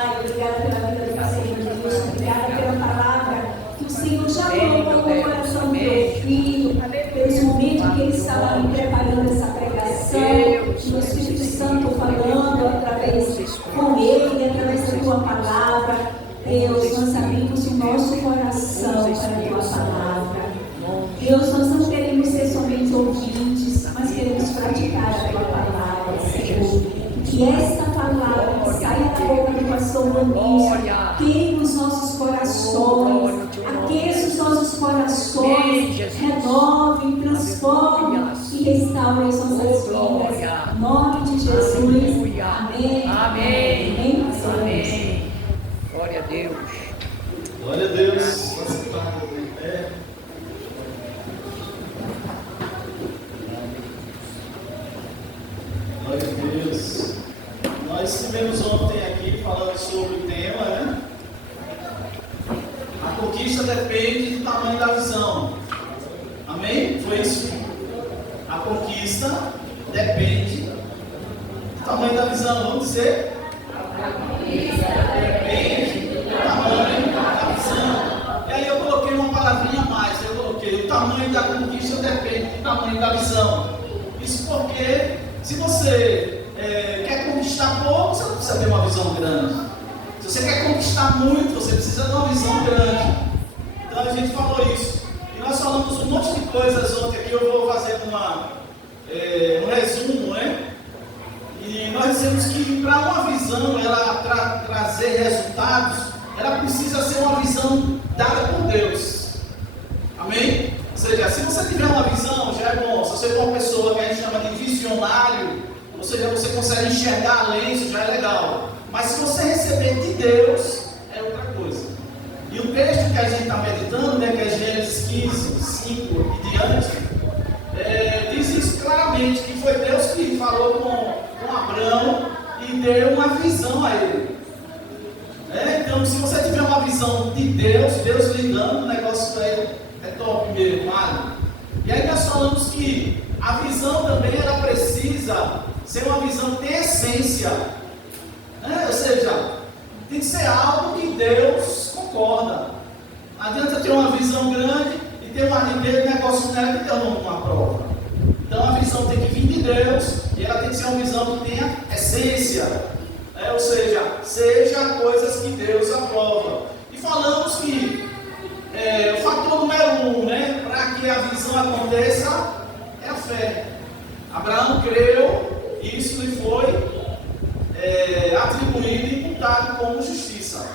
Pai, obrigada pela vida do Senhor Deus, obrigada pela palavra que o Senhor já colocou no coração do meu filho, pelo momento que ele estava me preparando essa pregação, o Espírito Santo falando através com ele, através da tua palavra. Deus, nós abrimos o nosso coração para a tua palavra. Deus, nós não queremos ser somente ouvintes, mas queremos praticar a tua palavra, Senhor. Que esta palavra que saia da boca do pastor Bonício queime os nossos corações, aqueça os nossos corações, renove, transforme e restaure as nossas vidas. Em nome de Jesus. Amém. Amém. Amém. Glória a Deus. Glória a Deus. Você está em pé. Glória a Deus. Nós estivemos ontem aqui falando sobre o tema, né? A conquista depende do tamanho da visão. Amém? Foi isso? A conquista depende do tamanho da visão. Vamos dizer? A conquista depende do tamanho da visão. E aí eu coloquei uma palavrinha a mais. Eu coloquei: o tamanho da conquista depende do tamanho da visão. Isso porque se você quer conquistar pouco, você não precisa ter uma visão grande. Se você quer conquistar muito, você precisa de uma visão grande. Então a gente falou isso. E nós falamos um monte de coisas ontem aqui. Eu vou fazer um resumo, né? E nós dizemos que para uma visão ela trazer resultados, ela precisa ser uma visão dada por Deus. Amém? Ou seja, se você tiver uma visão, já é bom. Se você for uma pessoa que a gente chama de visionário, ou seja, você consegue enxergar além, isso já é legal. Mas se você receber de Deus, é outra coisa. E o texto que a gente está meditando, né, que é Gênesis 15, 5 e diante, diz isso claramente, que foi Deus que falou com Abraão e deu uma visão a ele. Então, se você tiver uma visão de Deus, Deus lhe dando, o negócio é top mesmo, vale. E aí nós falamos que a visão também ela precisa ser uma visão de essência, ou seja, tem que ser algo que Deus concorda. Não adianta ter uma visão grande e ter um negócio nela que tem uma prova. Então a visão tem que vir de Deus e ela tem que ser uma visão que tenha essência, ou seja coisas que Deus aprova. E falamos que o fator número 1, para que a visão aconteça, é a fé. Abraão creu, e isso lhe foi atribuído e imputado como justiça.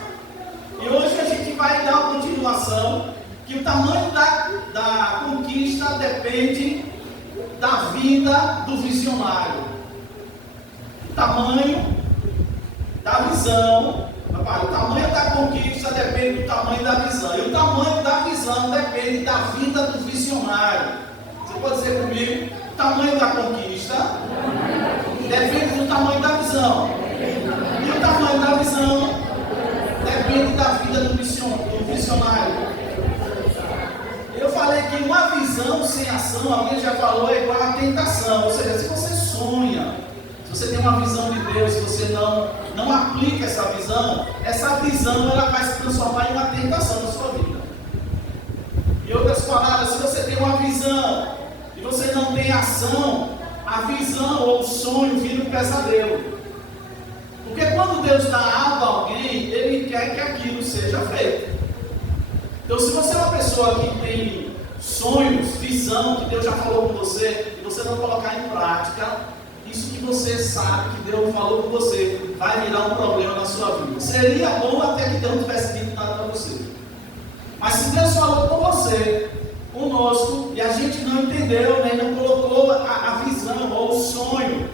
E hoje a gente vai dar uma continuação, que o tamanho da conquista depende da vida do visionário. O tamanho da visão, o tamanho da conquista depende do tamanho da visão. E o tamanho da visão depende da vida do visionário. Você pode dizer comigo? O tamanho da conquista depende do tamanho da visão. E o tamanho da visão depende da vida do visionário. Eu falei que uma visão sem ação, alguém já falou, é igual a tentação. Ou seja, se você sonha, se você tem uma visão de Deus, se você não aplica essa visão ela vai se transformar em uma tentação na sua vida. Em outras palavras, se você tem uma visão e você não tem ação, a visão ou o sonho vira um pesadelo. Porque quando Deus dá algo a alguém, Ele quer que aquilo seja feito. Então, se você é uma pessoa que tem sonhos, visão, que Deus já falou com você, e você não colocar em prática, isso que você sabe que Deus falou com você, vai virar um problema na sua vida. Seria bom até que Deus não tivesse dito nada para você. Mas se Deus falou com você, conosco, e a gente não entendeu, não colocou a visão ou o sonho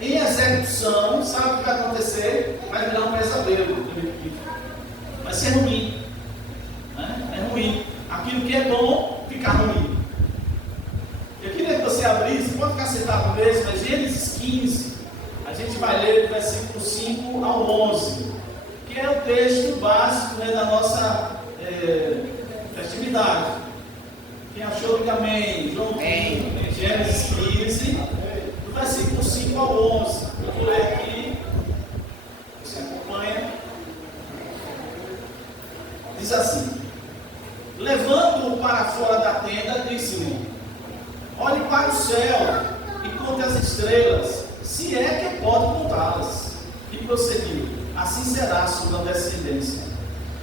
em execução, sabe o que vai acontecer? Vai virar um pesadelo. Vai ser ruim. É ruim. Aquilo que é bom, fica ruim. Eu queria que você abrisse, pode ficar sentado mesmo, é Gênesis 15. A gente vai ler do versículo 5 ao 11, que é o texto básico da nossa festividade. Quem achou, diga amém. João 15, Gênesis 15, do versículo 5 ao 11. Eu vou ler aqui, você acompanha. diz assim: levando-o para fora da tenda, disse-lhe: olhe para o céu e conte as estrelas, se é que pode contá-las. E prosseguiu: assim será a sua descendência.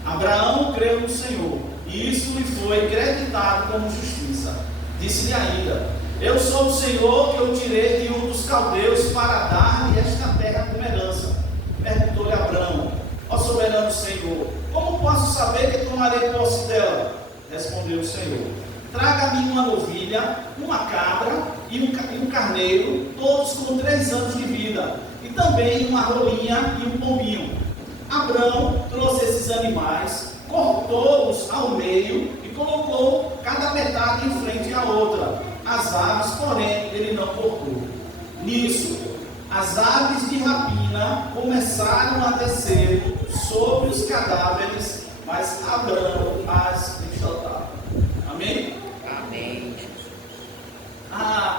Abraão creu no Senhor, e isso lhe foi creditado como justiça. Disse-lhe ainda: eu sou o Senhor que eu tirei de dos caldeus para dar-lhe esta terra como herança. Perguntou-lhe Abraão: ó soberano Senhor, como posso saber que tomarei posse dela? Respondeu o Senhor: traga-me uma novilha, uma cabra e um carneiro, todos com 3 anos de vida, e também uma rolinha e um pombinho. Abraão trouxe esses animais, cortou-os ao meio e colocou cada metade em frente à outra. As aves, porém, ele não cortou. Nisso, as aves de rapina começaram a descer sobre os cadáveres, mas Abraão as enxotava. Amém? Amém.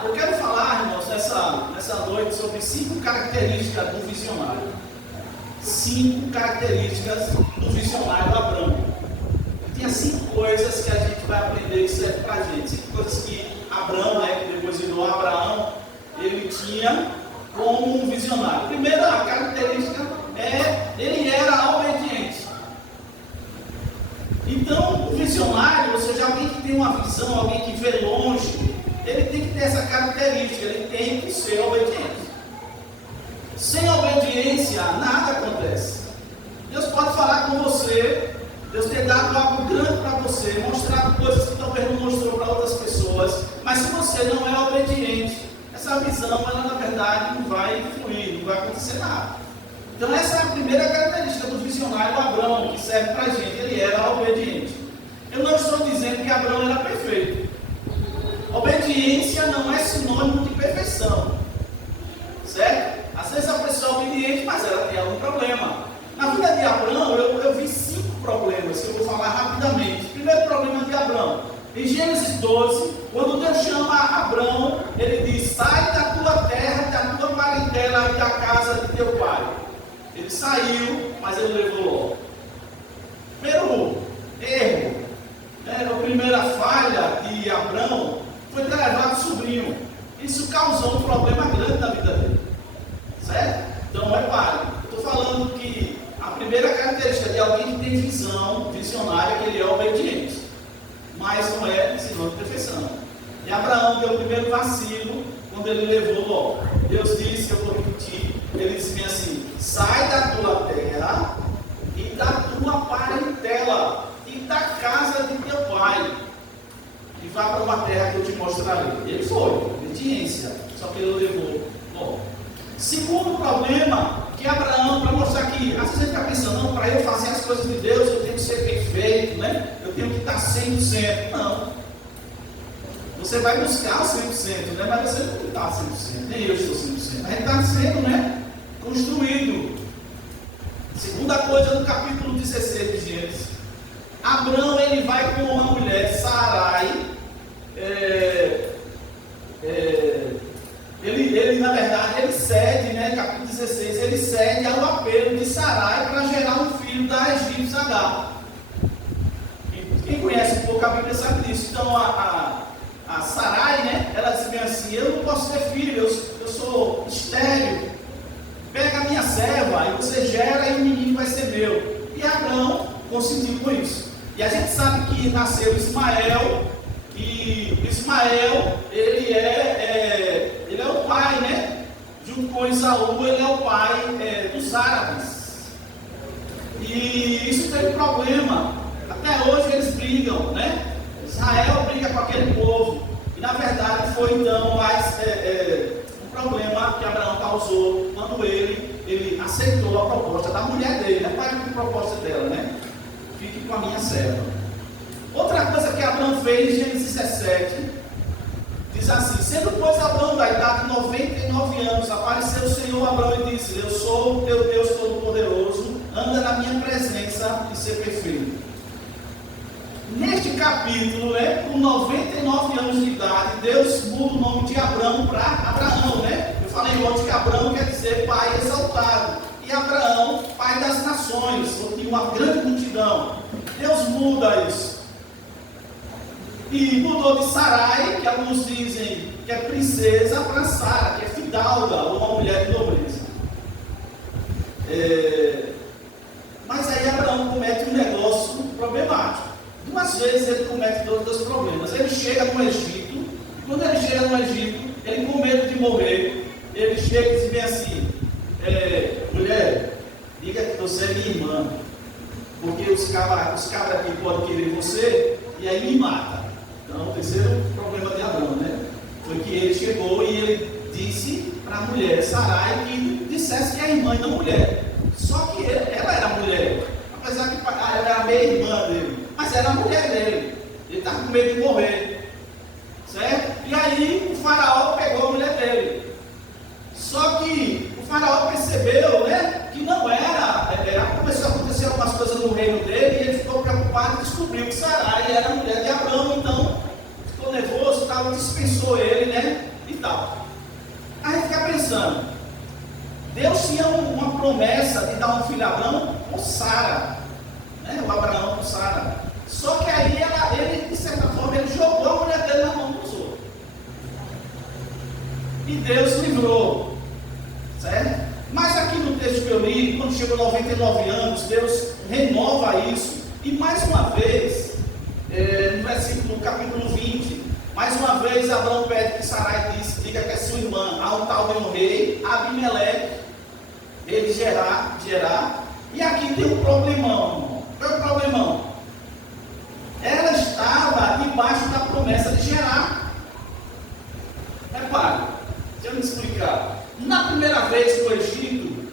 Eu quero falar, irmãos, nessa noite sobre 5 características do visionário. 5 características do visionário Abraão. Tinha 5 coisas que a gente vai aprender que serve para a gente. 5 coisas que Abraão, que depois virou Abraão, ele tinha como um visionário. A primeira característica ele era obediente. Então, o visionário, ou seja, alguém que tem uma visão, alguém que vê longe, ele tem que ter essa característica, ele tem que ser obediente. Sem obediência, nada acontece. Deus pode falar com você, Deus ter dado algo grande para você, mostrado coisas que talvez não mostrou para outras pessoas, mas se você não é obediente, essa visão, ela na verdade não vai fluir, não vai acontecer nada. Então essa é a primeira característica do visionário Abraão, que serve para a gente, ele era obediente. Eu não estou dizendo que Abraão era perfeito. Obediência não é sinônimo de perfeição, certo? Às vezes a pessoa é obediente, mas ela tem algum problema. Na vida de Abraão, eu vi 5 problemas que eu vou falar rapidamente. Primeiro problema de Abraão. Em Gênesis 12, quando Deus chama Abraão, ele diz: sai da tua terra, da tua parentela e da casa de teu pai. Ele saiu, mas ele levou logo. Primeiro erro, a primeira falha de Abraão foi ter levado o sobrinho. Isso causou um problema grande na vida dele. Certo? Então, repare, estou falando que a primeira característica de alguém que tem visão, visionária, é que ele é obediente. Mas não é sinônimo de perfeição. E Abraão deu o primeiro vacilo quando ele levou logo. Deus disse, eu vou repetir, ele disse assim: sai da tua terra e da tua parentela e da casa de teu pai e vá para uma terra que eu te mostrarei. Ele foi, obediência, só que ele levou logo. Segundo problema, que Abraão, para mostrar que, às vezes a gente está pensando, não, para eu fazer as coisas de Deus, eu tenho que ser perfeito, né? Eu tenho que estar 100%. Não. Você vai buscar 100%, né? Mas você não está 100%, nem eu estou 100%. A gente está sendo, né? Construído. Segunda coisa, no capítulo 16 de Gênesis. Abraão, ele vai com uma mulher, Sarai, ele na verdade, ele cede, né, capítulo 16, ele cede ao apelo de Sarai para gerar um filho da egípcia Agar. Quem conhece um pouco a Bíblia sabe disso. Então, a Sarai, né, ela disse bem assim: eu não posso ter filho, eu sou estéril. Pega a minha serva e você gera e o menino vai ser meu. E Abraão consentiu com isso. E a gente sabe que nasceu Ismael, e Ismael, ele é o pai, né? Junto com Esaú, ele é o pai dos árabes. E isso teve problema. Até hoje eles brigam, né? Israel briga com aquele povo. E na verdade foi então um problema que Abraão causou quando ele aceitou a proposta da mulher dele. Não é a proposta dela, né? Fique com a minha serva. Outra coisa que Abraão fez em Gênesis 17, diz assim: sendo pois Abraão da idade de 99 anos, apareceu o Senhor a Abraão e disse: eu sou o teu Deus Todo-Poderoso, anda na minha presença e ser perfeito. Neste capítulo, né, com 99 anos de idade, Deus muda o nome de Abraão para Abraão, né? Eu falei ontem que Abraão quer dizer pai exaltado, e Abraão, pai das nações, ou tinha uma grande multidão. Deus muda isso. E mudou de Sarai, que alguns dizem que é princesa, para Sara, que é fidalga, ou uma mulher de nobreza. Mas aí Abraão comete um negócio problemático. Duas vezes ele comete dois problemas. Ele chega no Egito, e quando ele chega no Egito, ele com medo de morrer, ele chega e diz bem assim: mulher, diga que você é minha irmã, porque os cabras aqui podem querer você e aí me mata. Então, o terceiro problema de Abraão, né? Foi que ele chegou e ele disse para a mulher Sarai que dissesse que é irmã e não mulher. Só que ela era mulher, apesar que ela era meia irmã dele, mas era a mulher dele. Ele estava com medo de morrer, certo? E aí o faraó pegou a mulher dele. Só que o faraó percebeu, né, que não era, começou a acontecer algumas coisas no reino dele, e ele ficou preocupado e descobriu que Sarai era a mulher de Abraão, então ficou nervoso, tal, dispensou ele, né, e tal. Aí fica pensando, Deus tinha uma promessa de dar um filho a Abraão com Sara, né, o Abraão com Sara. Só que aí ele, de certa forma, ele jogou a mulher dele na mão dos outros. E Deus livrou, certo? Mas aqui no texto que eu li, quando chegou 99 anos, Deus renova isso. E mais uma vez, no versículo, capítulo 20, mais uma vez Abraão pede que Sarai diga que é sua irmã. Há um tal de um rei, Abimeleque, rei de Gerar. E aqui tem um problemão. Qual é o problemão? Ela estava debaixo da promessa de Gerar. Repare, deixa eu me explicar. Na primeira vez no Egito,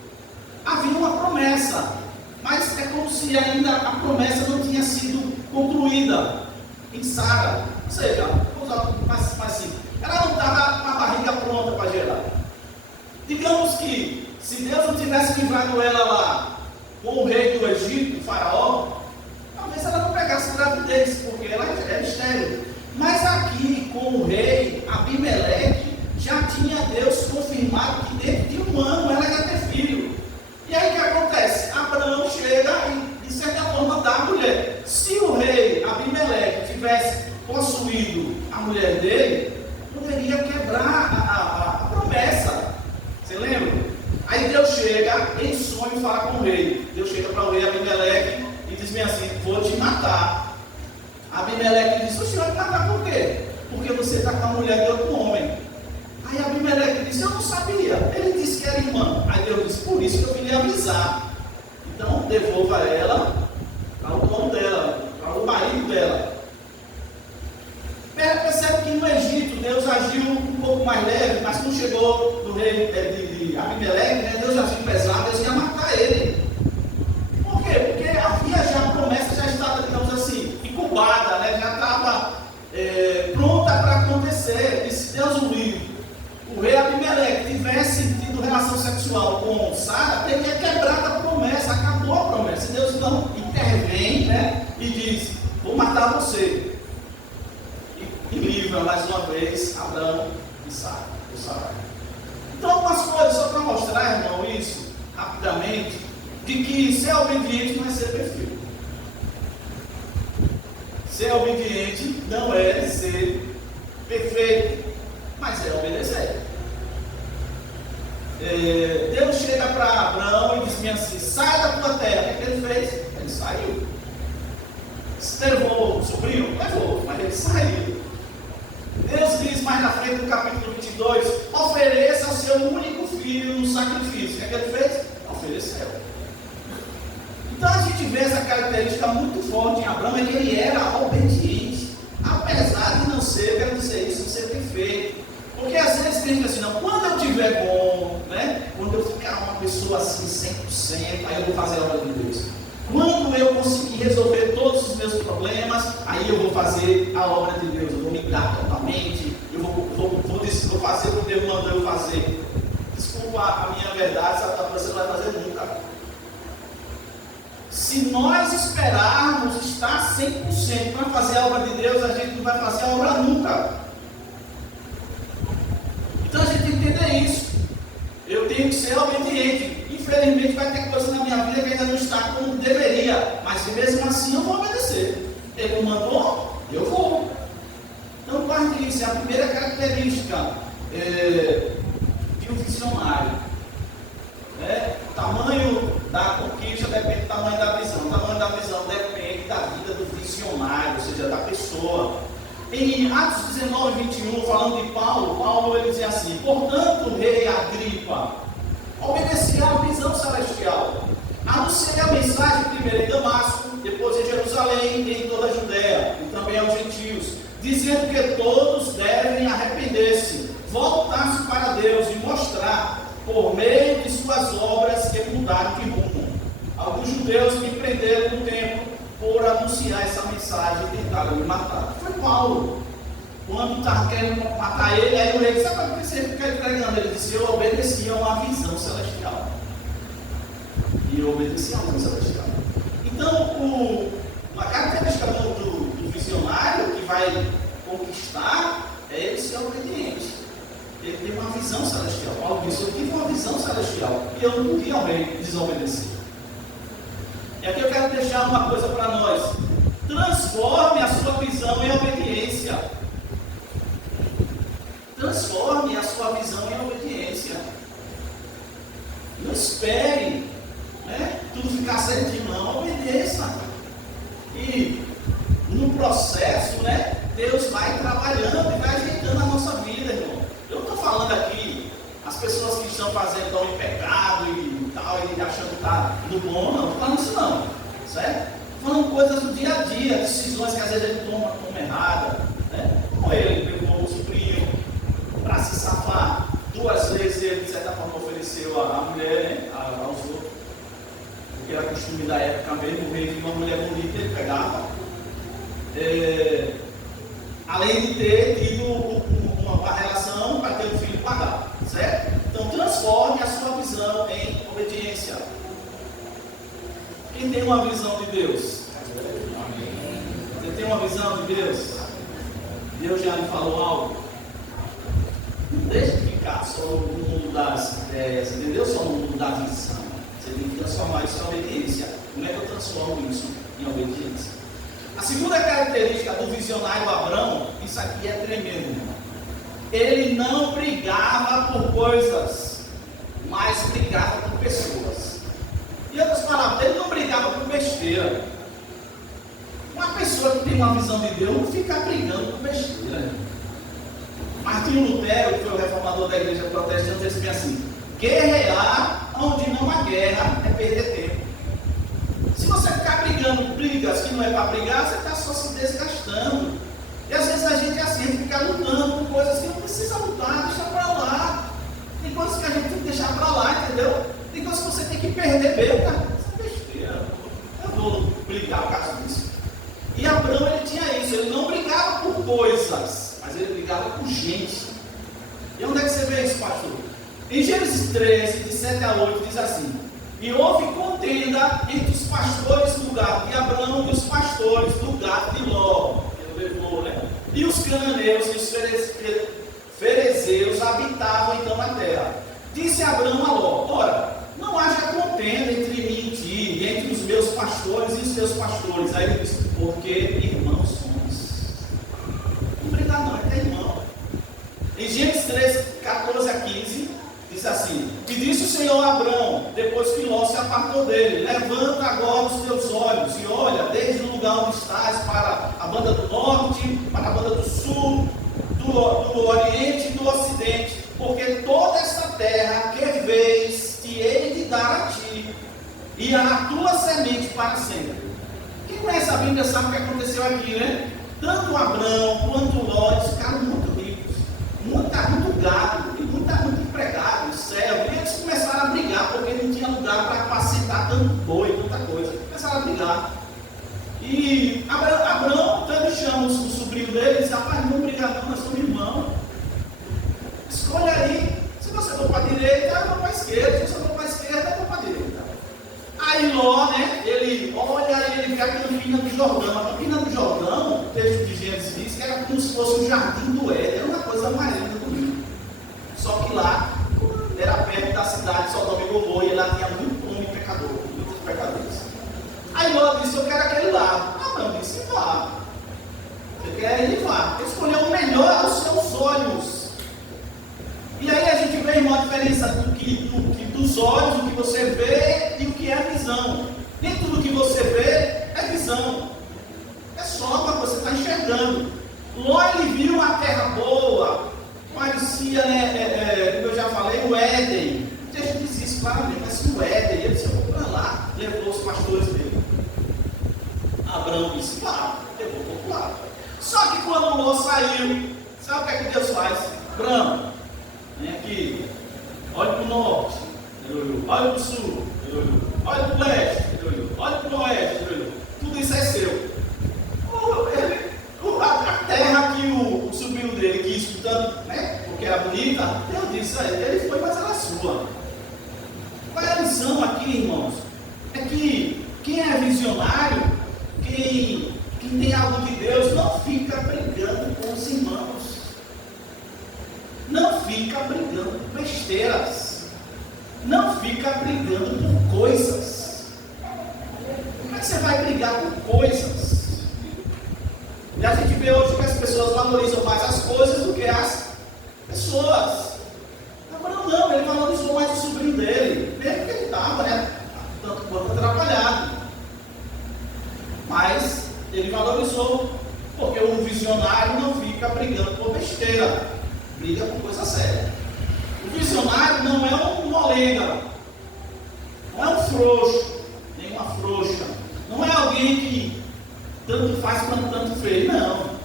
havia uma promessa, mas é como se ainda a promessa não tinha sido concluída em Sara. Ou seja, vamos usar mais assim, ela não estava com a barriga pronta para gerar. Digamos que, se Deus não tivesse livrado ela lá com o rei do Egito, o faraó, talvez ela não pegasse gravidez, porque ela era estéril. Mas aqui, com o rei Abimeleque, já tinha Deus confirmado que dentro de um ano ela ia ter filho. E aí o que acontece? Abraão chega e, de certa forma, dá a mulher. Se o rei Abimeleque tivesse possuído a mulher dele, poderia quebrar a promessa. Você lembra? Aí Deus chega em sonho e fala com o rei. Deus chega para o rei Abimeleque e diz bem assim: vou te matar. Abimeleque diz: o senhor vai me matar por quê? Porque você está com a mulher de outro homem. Aí Abimeleque disse: eu não sabia. Ele disse que era irmã. Aí Deus disse: por isso que eu vim lhe avisar. Então devolva ela para o dono dela, para o marido dela. Percebe que no Egito Deus agiu um pouco mais leve, mas quando chegou do rei de Abimeleque, né, Deus agiu pesado, Deus ia matar ele. Por quê? Porque havia já a promessa, já estava, digamos assim, incubada, né, já estava pronta para acontecer. E se Deus o rei Abimeleque tivesse tido relação sexual com Sara, teria quebrado a promessa, acabou a promessa. Deus então intervém, né, e diz: vou matar você. E livra mais uma vez Abraão e Sara. Então, algumas coisas só para mostrar, irmão, isso rapidamente, de que ser obediente não é ser perfeito. Ser obediente não é ser perfeito, mas é obedecer. Deus chega para Abraão e diz assim: sai da tua terra. O que ele fez? Ele saiu. Levou o sobrinho? Levou, mas ele saiu. Deus diz mais na frente no capítulo 22: ofereça o seu único filho no sacrifício. O que ele fez? Ofereceu. Então a gente vê essa característica muito forte em Abraão, é que ele era obediente, apesar de não ser, eu quero dizer isso, não ser perfeito. Porque às vezes tem gente assim: não, quando eu estiver bom, né, quando eu ficar uma pessoa assim 100%, aí eu vou fazer a obra de Deus. Quando eu conseguir resolver todos os meus problemas, aí eu vou fazer a obra de Deus, eu vou me dar totalmente, eu vou fazer o que Deus mandou eu fazer. Desculpa a minha verdade, você não vai fazer nunca. Se nós esperarmos estar 100% para fazer a obra de Deus, a gente não vai fazer a obra nunca. Então a gente tem que entender isso. Eu tenho que ser obediente. Infelizmente vai ter coisa na minha vida que ainda não está como deveria, mas mesmo assim eu vou obedecer. Ele não mandou? Eu vou. Então, guarde isso, é a primeira característica de um visionário. O tamanho da conquista depende do tamanho da visão. O tamanho da visão depende da vida do visionário, ou seja, da pessoa. Em Atos 19, 21, falando de Paulo ele dizia assim: portanto, rei Agripa, obedeci à visão celestial. Anunciei a mensagem primeiro em Damasco, depois em Jerusalém e em toda a Judéia, e também aos gentios, dizendo que todos devem arrepender-se, voltar-se para Deus e mostrar, por meio de suas obras, que mudaram de rumo. Alguns judeus me prenderam no templo por anunciar essa mensagem e tentaram me matar. Foi Paulo. Quando estava querendo matar ele, aí o rei disse: sabe por que você fica entregando? Ele disse: eu obedeci a uma visão celestial. E eu obedeci a uma visão celestial. Então, uma característica do visionário que vai conquistar é ele ser obediente. Ele tem uma visão celestial. Paulo disse: eu tive uma visão celestial e eu não podia desobedecer. E aqui eu quero deixar uma coisa para nós: transforme a sua visão em obediência. Transforme a sua visão em obediência. Não espere tudo ficar certinho, não. Obedeça. E no processo, Deus vai trabalhando e vai ajeitando a nossa vida, irmão. Eu não estou falando aqui as pessoas que estão estão em pecado e tal, e achando que está no bom, não. Não estou falando isso não, certo? Estou falando coisas do dia a dia, decisões que às vezes ele toma errada, como ele levou o sobrinho para se safar. 2 vezes ele, de certa forma, ofereceu a mulher, aos outros, porque era costume da época mesmo. O rei de uma mulher bonita, ele pegava, além de ter tido uma relação para ter um filho pagado, certo? Então, transforme a sua visão em obediência. Quem tem uma visão de Deus? Você tem uma visão de Deus? Deus já lhe falou algo? Não deixe de ficar só no mundo das ideias, entendeu? Só no mundo da visão. Você tem que transformar isso em obediência. Como é que eu transformo isso em obediência? A segunda característica do visionário Abrão, isso aqui é tremendo, irmão. Ele não brigava por coisas, mas brigava por pessoas. Em outras palavras, ele não brigava por besteira. Uma pessoa que tem uma visão de Deus não fica brigando por besteira. Martinho Lutero, que foi o reformador da igreja protestante, disse assim: guerrear onde não há guerra é perder tempo. Se você ficar brigando brigas que não é para brigar, você está só se desgastando. E às vezes a gente é assim, a gente fica lutando por coisas que não precisa lutar, deixa para lá. Tem coisas que a gente tem que deixar para lá, entendeu? Tem coisas que você tem que perder mesmo, cara. Isso é besteira. Eu vou brigar por causa disso. E Abraão, ele tinha isso, ele não brigava por coisas, mas ele brigava por gente. E onde é que você vê isso, pastor? Em Gênesis 13, de 7 a 8, diz assim: e houve contenda entre os pastores do gado de Abraão e os pastores do gado de Ló, que ele levou, e os cananeus e os ferezeus habitavam então na terra. Disse Abraão a Ló: ora, não haja contenda entre mim e ti, e entre os meus pastores e os teus pastores. Aí ele disse: porque irmãos somos. Não brigar não, é irmão. Em Gênesis 13, 14 a 15, diz assim: e disse o Senhor a Abrão, depois que Ló se apartou dele: levanta agora os teus olhos e olha desde o lugar onde estás para a banda do norte, para a banda do sul, do oriente e do ocidente, porque toda essa terra que vês te hei de dar a ti e à tua semente para sempre. Quem conhece a Bíblia sabe o que aconteceu aqui, Tanto Abrão quanto Ló, eles ficaram muito ricos, muito gado, e muito empregado, servo. E eles começaram a brigar, porque não tinha lugar para apacentar tanto boi, tanta coisa. Começaram a brigar. E Abrão, tanto chama o sobrinho dele e diz: rapaz, não brigar não, nós somos irmãos. Escolha aí. Se você for para a direita, eu vou para a esquerda. Se você for para a esquerda, eu vou para a direita. Aí Ló, ele olha e ele vê a Campina do Jordão. A Campina do Jordão, o texto de Gênesis diz que era como se fosse um jardim do Éden. Era uma coisa mais linda do mundo. Só que lá era perto da cidade de Sodoma e Gomorra, e lá tinha muito homem pecador, muitos pecadores. Aí Ló disse: eu quero aquele lado. Abraão disse: vá. irmão, a diferença dos olhos, do que você vê e o que é a visão. Nem tudo que você vê é visão. É só o que você está enxergando. Ló, ele viu uma terra boa, parecia, como eu já falei, o Éden. O texto diz isso claramente, mas o Éden, ele disse, eu vou para lá, levou os pastores dele. Abraão disse, claro, levou para lá. Só que quando Ló saiu, sabe o que é que Deus faz? Abraão, vem aqui, olha para o norte, ele olhou, olha para o sul, ele olhou, olha para o leste, ele olhou, olha para o oeste, ele olhou. Tudo isso é seu. A terra que o sobrinho dele quis, tanto, né? Porque era bonita, Deus disse a ele foi, mas era sua. Qual é a lição aqui, irmãos? É que quem é visionário, quem tem algo de Deus, não fica brigando com os irmãos. Não fica brigando por besteiras. Não fica brigando por coisas. Como é que você vai brigar por coisas? E a gente vê hoje que as pessoas valorizam mais as coisas do que as pessoas. Abraão não, ele valorizou mais o sobrinho dele, mesmo que ele estava, tanto quanto atrapalhado. Mas ele valorizou, porque um visionário não fica brigando por besteira, briga por coisa séria. O visionário não é um molenga, não é um frouxo, nem uma frouxa, não é alguém que tanto faz quanto tanto fez, não.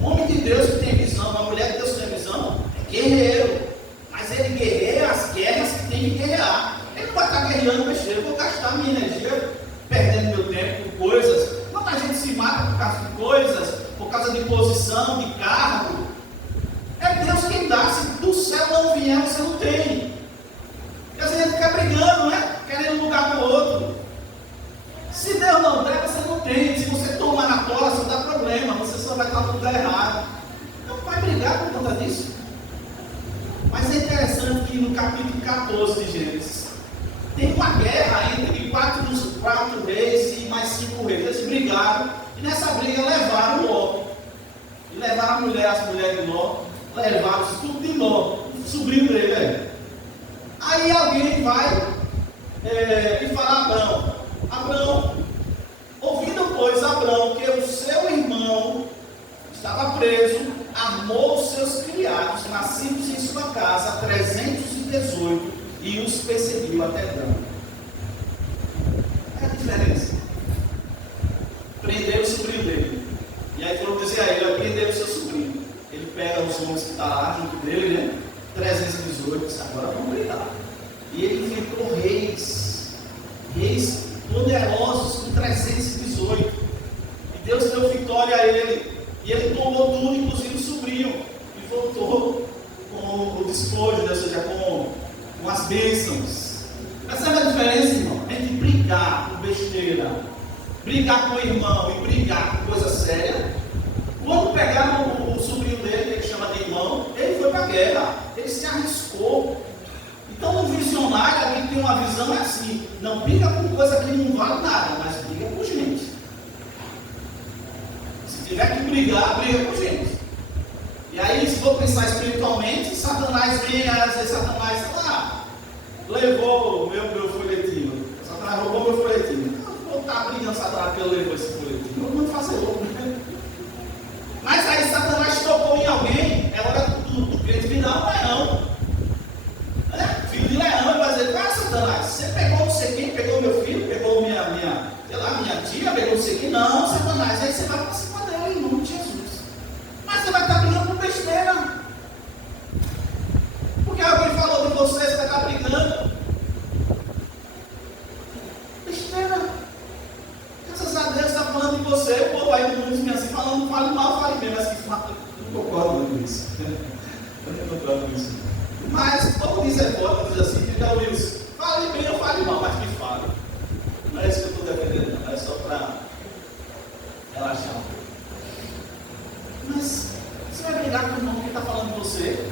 O homem de Deus que tem visão, uma mulher de Deus que tem visão, é guerreiro, mas ele guerreia as guerras que tem que guerrear. Ele não vai estar guerreando besteira, eu vou gastar minha energia perdendo meu tempo com coisas. Não, a gente se mata por causa de coisas, por causa de posição, de cargo. É Deus quem dá, se do céu não vier, você não tem. E às vezes a gente fica brigando, né? Querendo um lugar para o outro. Se Deus não der, você não tem. Se você tomar na tola, só dá problema. Você só vai estar no lugar errado. Não vai brigar por conta disso. Mas é interessante que no capítulo 14 de Gênesis, tem uma guerra entre quatro reis e mais 5 reis. Eles brigaram. E nessa briga levaram Ló. E levaram as mulheres de Ló. Levaram tudo de Ló. O sobrinho dele. Aí alguém vai e fala a Abraão. Abraão, ouvindo pois Abraão que o seu irmão estava preso, armou os seus criados, nascidos em sua casa, 318, e os perseguiu até Dan. É a diferença. Prendeu o sobrinho dele. E aí foram dizer a ele, prendeu o seu sobrinho. Ele pega os homens que estão lá junto dele, né? 318, disse, agora vamos brigar. E ele enfrentou reis poderosos com 318. E Deus deu vitória a ele. E ele tomou tudo, inclusive o sobrinho. E voltou com o despojo, ou seja, com as bênçãos. Mas sabe a diferença, irmão? Entre brigar por besteira, brigar com o irmão e brigar por coisa séria. Quando pegaram o sobrinho dele, que ele chama de irmão, ele foi para a guerra. Ele se arriscou. Então, um visionário, alguém que tem uma visão é assim, não briga por coisa que não vale nada, mas briga por gente. Se tiver que brigar, briga por gente. E aí, se for pensar espiritualmente, Satanás vem, às vezes Satanás, sei lá, levou o meu folhetinho. Satanás roubou meu folhetinho. Eu vou estar brigando Satanás porque ele levou esse folhetinho. Eu vou fazer outro, né? Mas aí Satanás tocou em alguém, é hora do crente virar um leão. Filho de leão, ele vai dizer, Satanás, você pegou não sei quem, pegou meu filho, pegou minha tia, pegou não sei quem, não, Satanás, aí você vai para cima dela em nome de Jesus. Mas você vai estar brigando por besteira. Porque alguém falou de você, você vai estar brigando. Besteira. Graças a Deus está falando de você, o povo aí no mundo assim, falando, fale mal, fale bem, mas que fala. Eu não concordo com isso. Eu não concordo com isso. Mas, como diz a foto, diz assim, fica Wilson, fale bem ou fale mal, mas que fale. Não é isso que eu estou defendendo, não, é só para relaxar um pouco. Mas, você vai brigar com o irmão que está falando de você?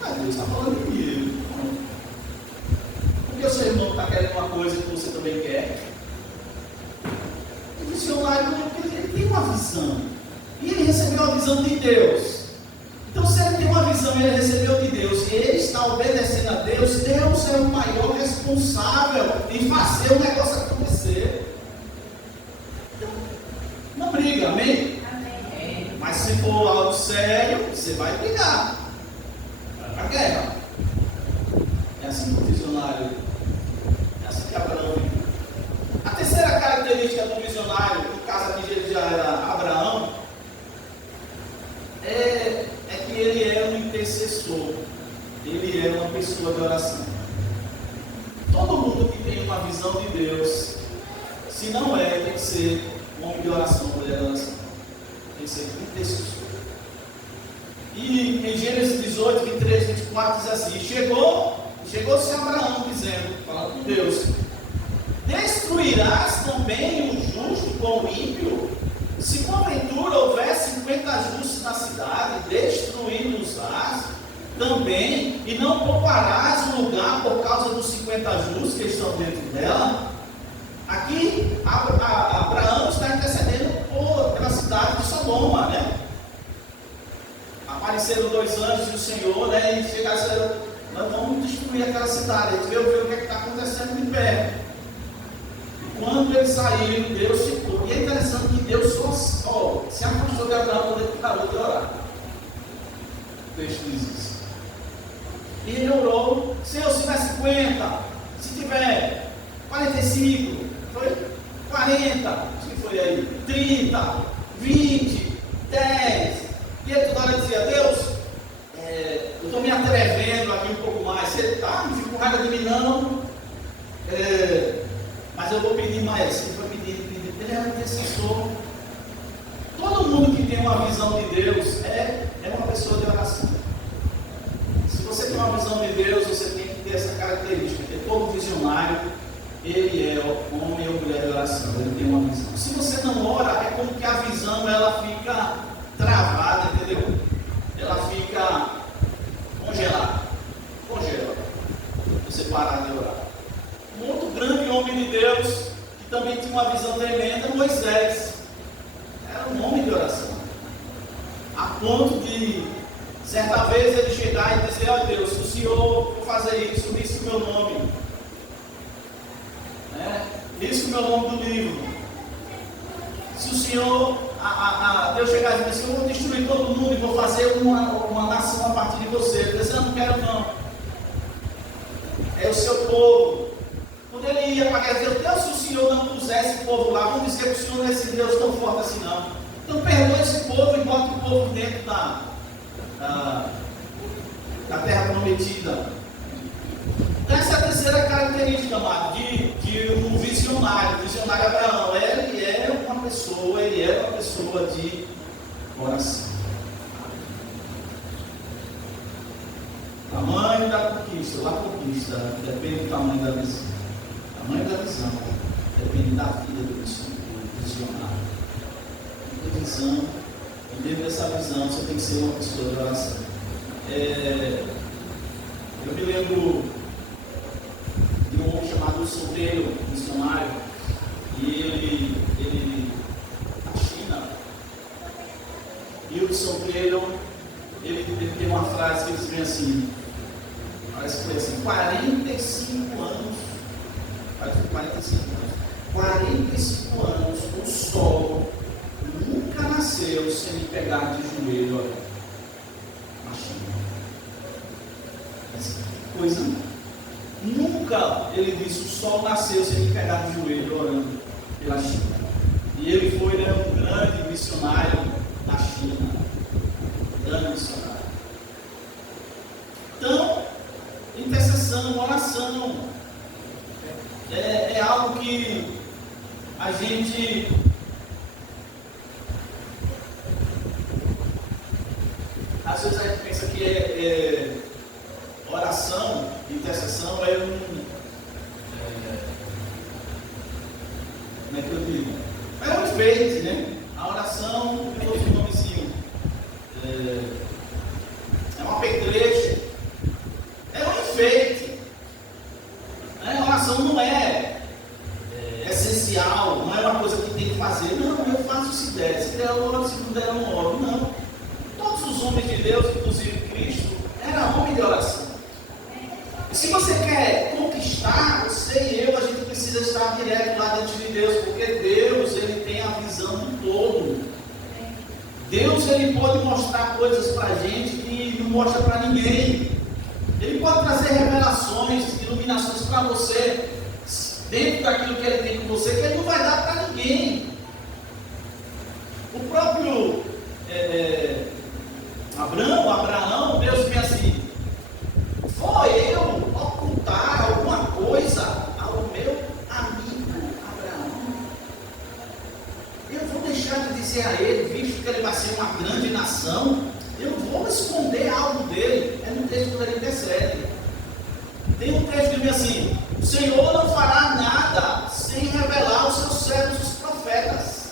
Mas Deus está falando de mim. Porque o seu irmão está querendo uma coisa que você também quer. O visionário, ele tem uma visão. E ele recebeu a visão de Deus. Então, se ele tem uma visão ele recebeu de Deus e ele está obedecendo a Deus, Deus é o maior responsável em fazer o negócio acontecer. Então, não briga, amém? Amém. Mas se for algo sério, você vai brigar. Vai para a guerra. É assim que o visionário, é assim que Abraão vive. A terceira característica do visionário, no caso aqui ele já era Abraão, é que ele é um intercessor, ele é uma pessoa de oração. Todo mundo que tem uma visão de Deus, se não é, tem que ser um homem de oração, mulher de oração, tem que ser intercessor. E em Gênesis 18, 23, 24 diz assim: chegou-se Abraão dizendo, falando com Deus: destruirás também o justo com o ímpio? Se porventura houver 50 justos na cidade, destruí-los-ás também, e não pouparás o lugar por causa dos 50 justos que estão dentro dela? Aqui, Abraão está intercedendo pela cidade de Sodoma, né? Apareceram 2 anjos do Senhor, né? E chegaram e disseram: nós vamos destruir aquela cidade. Eles veio ver o que está acontecendo de perto. Quando eles saíram, Deus ficou. E é interessante que Deus só se afastou de Abraão quando ele parou de orar. O texto diz isso. E ele orou: Senhor, se tiver 50, se tiver 45, foi 40, acho que foi aí, 30, 20, 10. E ele toda hora dizia: Deus, eu estou me atrevendo aqui um pouco mais. Você está, não fica com raiva de mim, não. Mas eu vou pedir mais. Ele foi pedir. Ele é um intercessor. Todo mundo que tem uma visão de Deus é uma pessoa de oração. Se você tem uma visão de Deus, você tem que ter essa característica. Porque todo visionário, ele é homem ou mulher de oração. Ele tem uma visão. Se você não ora, é como que a visão ela fica travada, entendeu? Ela fica congelada. Congela. Você parar de orar. Um outro grande homem de Deus, que também tinha uma visão tremenda, Moisés. Era um homem de oração. A ponto de, certa vez, ele chegar e dizer: ó Deus, se o Senhor for fazer isso, risque o meu nome. Risque o meu nome do livro. Se o Senhor, Deus chegar e dizer: eu vou destruir todo mundo e vou fazer uma nação a partir de você. Ele disse: eu não quero não. É o seu povo. Quando ele ia para a guerra, ele disse: Deus, se o Senhor não pusesse o povo lá, vamos dizer que o Senhor não é esse Deus tão forte assim não. Então perdoa esse povo e bota o povo dentro da terra prometida. Então essa é a terceira característica, amado, de um visionário. O visionário Abraão, ele é uma pessoa de oração. Tamanho da conquista, depende do tamanho da visão. O tamanho da visão depende da vida do visionário. A visão, e dentro dessa visão, você tem que ser uma pessoa de oração. Eu me lembro de um homem chamado Solteiro, missionário, e ele na China, e o Solteiro, ele tem uma frase que eles vêm assim, parece que foi assim: 45 anos, 45 anos, o sol nunca nasceu sem me pegar de joelho na China. Que coisa. Nunca, ele disse, o sol nasceu sem me pegar de joelho orando pela China. E ele foi um grande missionário da China. Grande missionário. Então, intercessão, oração, é algo que a gente às vezes a gente pensa que oração, intercessão como é que eu digo? É um enfeite, né? A oração tem outro nomezinho. É um apetrecho. É um enfeite. A oração não é essencial, não é uma coisa que tem que fazer. Não, eu faço se der. Se der, eu oro. Se não der, eu não oro. Não. Todos os homens de Deus, inclusive Cristo, precisa estar direto lá dentro de Deus, porque Deus, ele tem a visão do todo. Deus, ele pode mostrar coisas para a gente que não mostra para ninguém. Ele pode trazer revelações, iluminações para você, dentro daquilo que ele tem com você, que ele não vai dar para ninguém. O próprio Abraão, Deus vem assim: vou eu ocultar alguma coisa ao meu amigo Abraão? Eu vou deixar de dizer a ele, visto que ele vai ser uma grande nação, eu vou esconder algo dele. É no texto que ele intercede. Tem um texto que diz assim: o Senhor não fará nada sem revelar os seus servos, os profetas.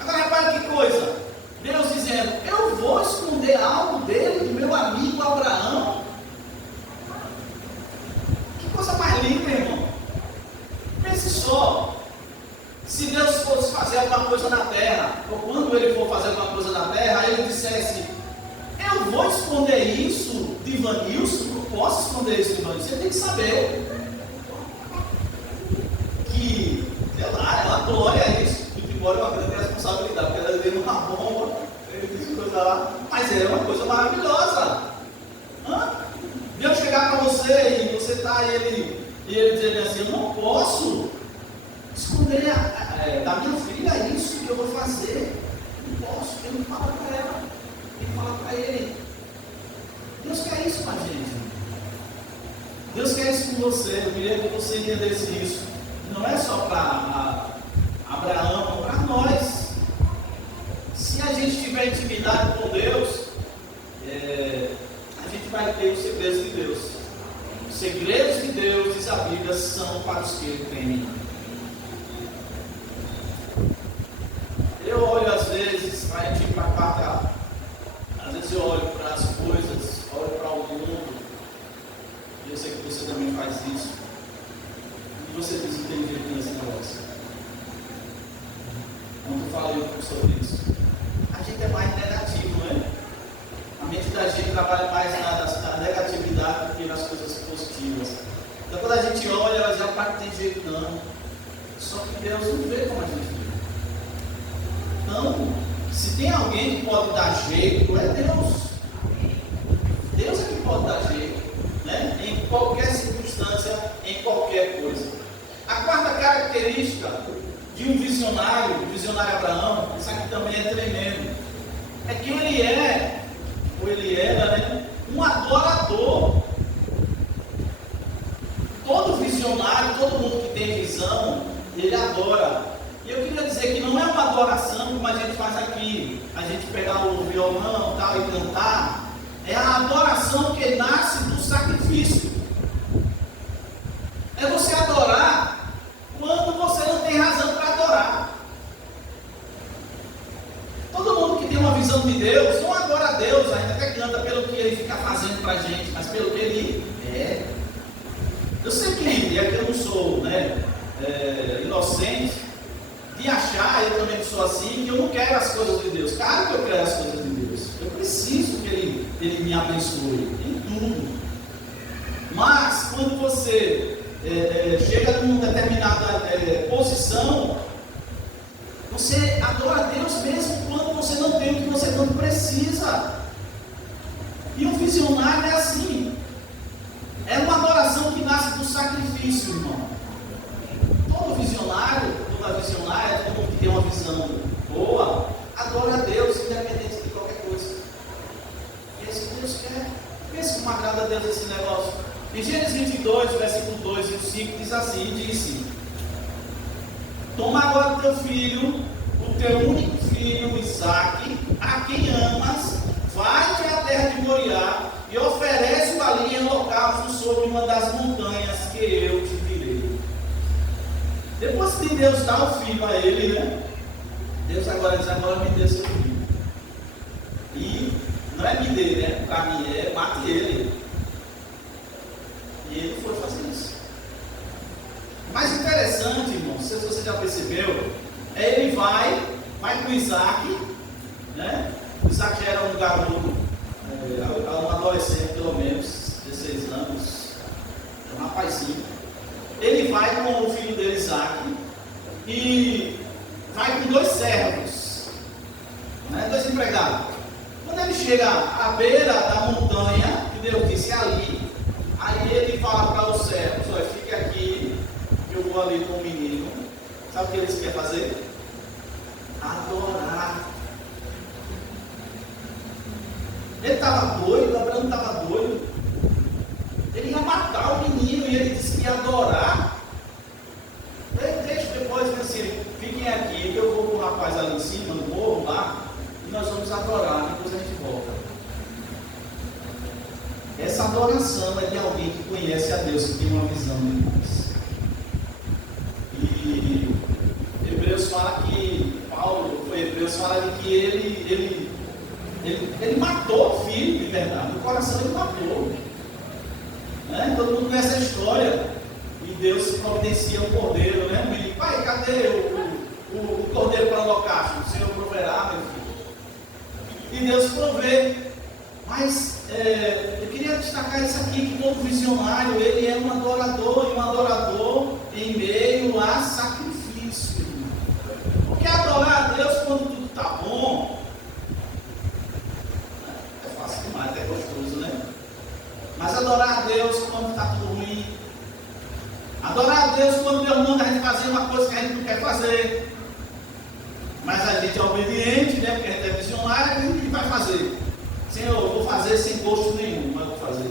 Agora repare que coisa, Deus dizendo: eu vou esconder algo dele, do meu amigo Abraão. Que coisa mais linda, irmão. Pense só, se Deus fosse fazer alguma coisa na terra, ou quando ele for fazer alguma coisa na terra, ele dissesse: eu vou esconder isso de Ivanilson. Não posso esconder isso de Ivanilson. Você tem que saber que, sei lá, ela glória isso. Embora é uma grande responsabilidade, porque ela veio uma bomba, ele disse coisa lá, mas é uma coisa maravilhosa. Deus chegar para você e você está e ele dizer assim: eu não posso esconder da minha filha isso que eu vou fazer. Não posso. Ele fala para ela, ele fala para ele. Deus quer isso com a gente. Deus quer isso com você. Eu queria que você entendesse isso. Não é só para Abraão, para nós. Se a gente tiver intimidade com Deus, a gente vai ter os segredos de Deus. Os segredos de Deus, diz a Bíblia, são para os que temem. Eu olho às vezes para a gente ir para cá. Às vezes eu olho para as coisas, olho para o mundo. E eu sei que você também faz isso. E você diz: não tem jeito nesse negócio. Quando eu falei sobre isso, a gente é mais negativo, né? A mente da gente trabalha mais na negatividade do que nas coisas positivas. Então, quando a gente olha, ela já não tem jeito não. Só que Deus não vê como a gente vê. Então, se tem alguém que pode dar jeito, é Deus. Deus é que pode dar jeito, né? Em qualquer circunstância, em qualquer coisa. A quarta característica de um visionário, o visionário Abraão, isso aqui também é tremendo, é que ele é, ou ele era, né, um adorador. Todo visionário, todo mundo que tem visão, ele adora. E eu queria dizer que não é uma adoração como a gente faz aqui, a gente pegar o violão tal, e cantar. É a adoração que nasce do sacrifício. É você adorar quando você não tem razão para adorar. Todo mundo que tem uma visão de Deus não adora a Deus, ainda até canta pelo que ele fica fazendo para a gente, mas pelo que ele é. Eu sei que é que eu não sou, né, inocente de achar, eu também sou assim, que eu não quero as coisas de Deus. Claro que eu quero as coisas de Deus. Eu preciso que Ele me abençoe em tudo. Mas quando você chega numa determinada posição, você adora a Deus mesmo quando você não tem o que você tanto precisa. E o visionário é assim. É uma adoração que nasce do sacrifício, irmão. Todo visionário, toda visionária, todo mundo que tem uma visão boa, adora a Deus, independente de qualquer coisa. E é isso que Deus quer. Pense como agrada a Deus esse negócio. Em Gênesis 22, versículo 2 e 5, diz assim: disse: toma agora teu filho, o teu único filho, Isaque, a quem amas, vai-te à terra de Moriá e oferece-o ali em holocausto sobre uma das montanhas que eu te direi. Depois de Deus dar o filho a ele, né? Deus agora diz: agora me dê seu filho. E não é me dê, né? Para mim é mate ele. E ele foi fazer isso. Mais interessante, irmão, não sei se você já percebeu, ele vai com Isaque, né? O Isaque já era um garoto, um adolescente pelo menos, 16 anos, um rapazinho. Ele vai com o filho dele, Isaac, e vai com 2 servos, né, 2 empregados. Quando ele chega à beira da montanha, que Deus disse ali, aí ele fala para os servos: olha, fique aqui, eu vou ali com o menino. Sabe o que eles querem fazer? Adorar. Ele estava doido, Abraão estava doido. Ele ia matar o menino e ele disse que ia adorar. Deixa depois assim, fiquem aqui, que eu vou com o rapaz ali em cima, no morro lá, e nós vamos adorar, depois a gente volta. Essa adoração é de alguém que conhece a Deus, que tem uma visão de Deus. E Hebreus fala que, Hebreus fala de que ele matou o filho, de verdade, no coração ele matou. Né? Todo mundo conhece a história. E Deus providencia um cordeiro, né? E, pai, cadê o cordeiro para o holocausto? O Senhor proverá, meu filho. E Deus provê. Mas eu queria destacar isso aqui, que todo visionário, ele é um adorador, e um adorador em meio a sacrifício. Porque adorar a Deus quando tudo está bom, é fácil demais, é gostoso, né? Mas adorar a Deus quando está tudo ruim, adorar a Deus quando Deus manda a gente fazer uma coisa que a gente não quer fazer, mas a gente é obediente, né? Porque a gente é visionário e vai fazer. Senhor, eu vou fazer sem gosto nenhum, mas eu vou fazer.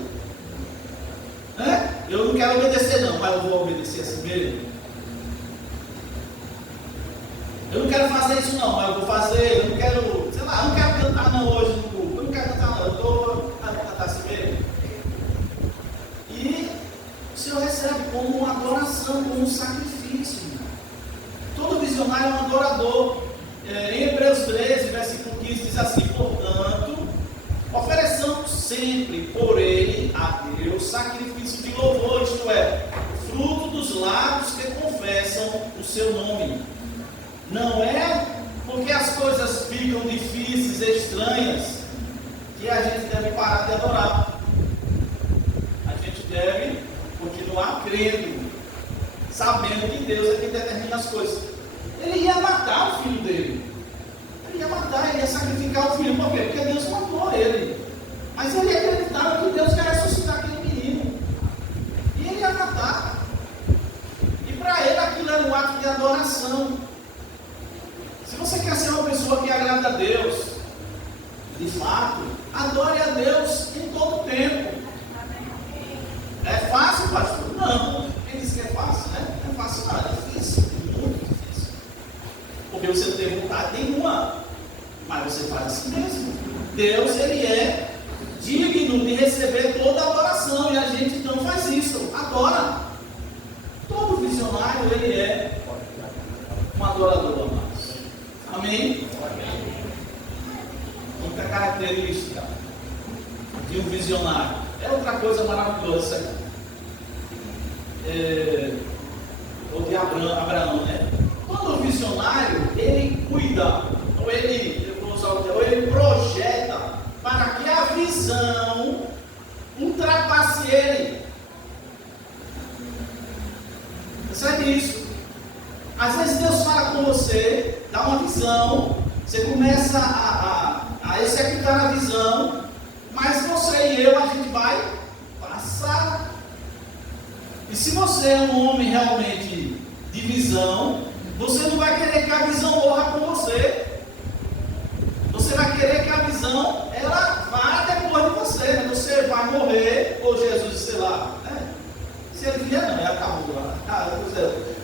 Né? Eu não quero obedecer não, mas eu vou obedecer assim mesmo. Eu não quero fazer isso não, mas eu vou fazer. Eu não quero, sei lá, eu não quero cantar não hoje no grupo. Eu não quero cantar não, eu estou a cantar assim mesmo. E o Senhor recebe como uma adoração, como um sacrifício. Todo visionário é um adorador. Em Hebreus 13, versículo 15, diz assim: portanto, ofereçamos sempre por ele a Deus sacrifício de louvor, isto é, fruto dos lábios que confessam o seu nome. Não é porque as coisas ficam difíceis, estranhas, que a gente deve parar de adorar. A gente deve continuar crendo, sabendo que Deus é quem determina as coisas. Ele ia matar o filho dele. Ele ia matar, ele ia sacrificar o filho. Por quê? Porque Deus matou ele. Mas ele acreditava que Deus quer ressuscitar aquele menino. E ele ia matar. E para ele aquilo era um ato de adoração. Se você quer ser uma pessoa que agrada a Deus, de fato, adore a Deus em todo o tempo. É fácil, pastor? Não. Quem disse que é fácil, né? Não é fácil, não. É difícil. Muito difícil. Porque você não tem vontade nenhuma. Mas você faz assim mesmo. Deus, ele é digno de receber toda a adoração. E a gente então faz isso. Adora. Todo visionário, ele é um adorador, amados. Amém? Outra característica de um visionário. É outra coisa maravilhosa isso aqui. Ou de Abraão, né? Todo visionário, ele cuida, ou ele projeta para que a visão ultrapasse ele. Percebe isso? Às vezes Deus fala com você, dá uma visão, você começa a executar a visão, mas você e eu, a gente vai passar. E se você é um homem realmente de visão, você não vai querer que a visão morra com você. Você vai querer que a visão, ela vá depois de você, né? Você vai morrer, ou Jesus, sei lá, né? Se ele vier, não, ele acabou lá.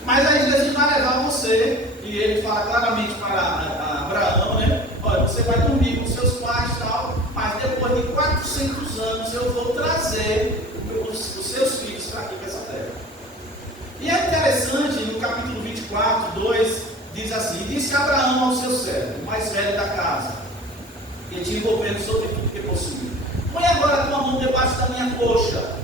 Mas aí Jesus vai levar você, e ele fala claramente para Abraão, né? Olha, você vai dormir com seus pais e tal, mas depois de 400 anos eu vou trazer os seus filhos para aqui, para essa terra. E é interessante, no capítulo 24, 2, diz assim: disse Abraão ao seu servo, mais velho da casa, que tinha governo sobre tudo que possuía: põe agora a tua mão debaixo da minha coxa,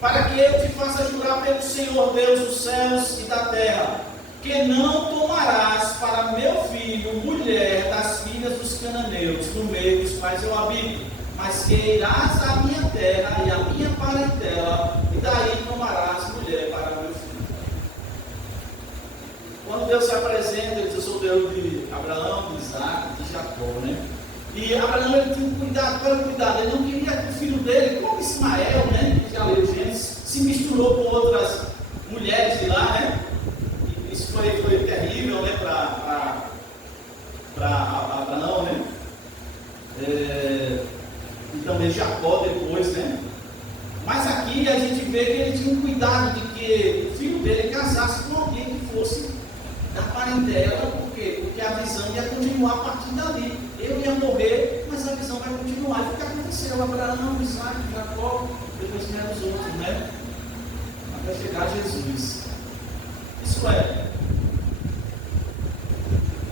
para que eu te faça jurar pelo Senhor Deus dos céus e da terra, que não tomarás para meu filho mulher das filhas dos cananeus, no meio dos quais eu habito, mas que irás à minha terra e à minha parentela, e daí tomarás mulher para meu filho. Deus se apresenta, ele diz: eu sou o Deus de Abraão, de Isaac, de Jacó, né? E Abraão, ele tinha um cuidado, qual era o cuidado? Ele não queria que o filho dele, como Ismael, né? Que já leu Gênesis, se misturou com outras mulheres de lá, né? E isso foi terrível, né? Para Abraão, né? E também Jacó depois, né? Mas aqui a gente vê que ele tinha um cuidado de que o filho dele casasse com alguém que fosse da parentela, por quê? Porque a visão ia continuar a partir dali. Eu ia morrer, mas a visão vai continuar. E o que aconteceu? Abraão, Isaac, Jacó, depois vieram os outros, né? Até chegar a Jesus. Isso é.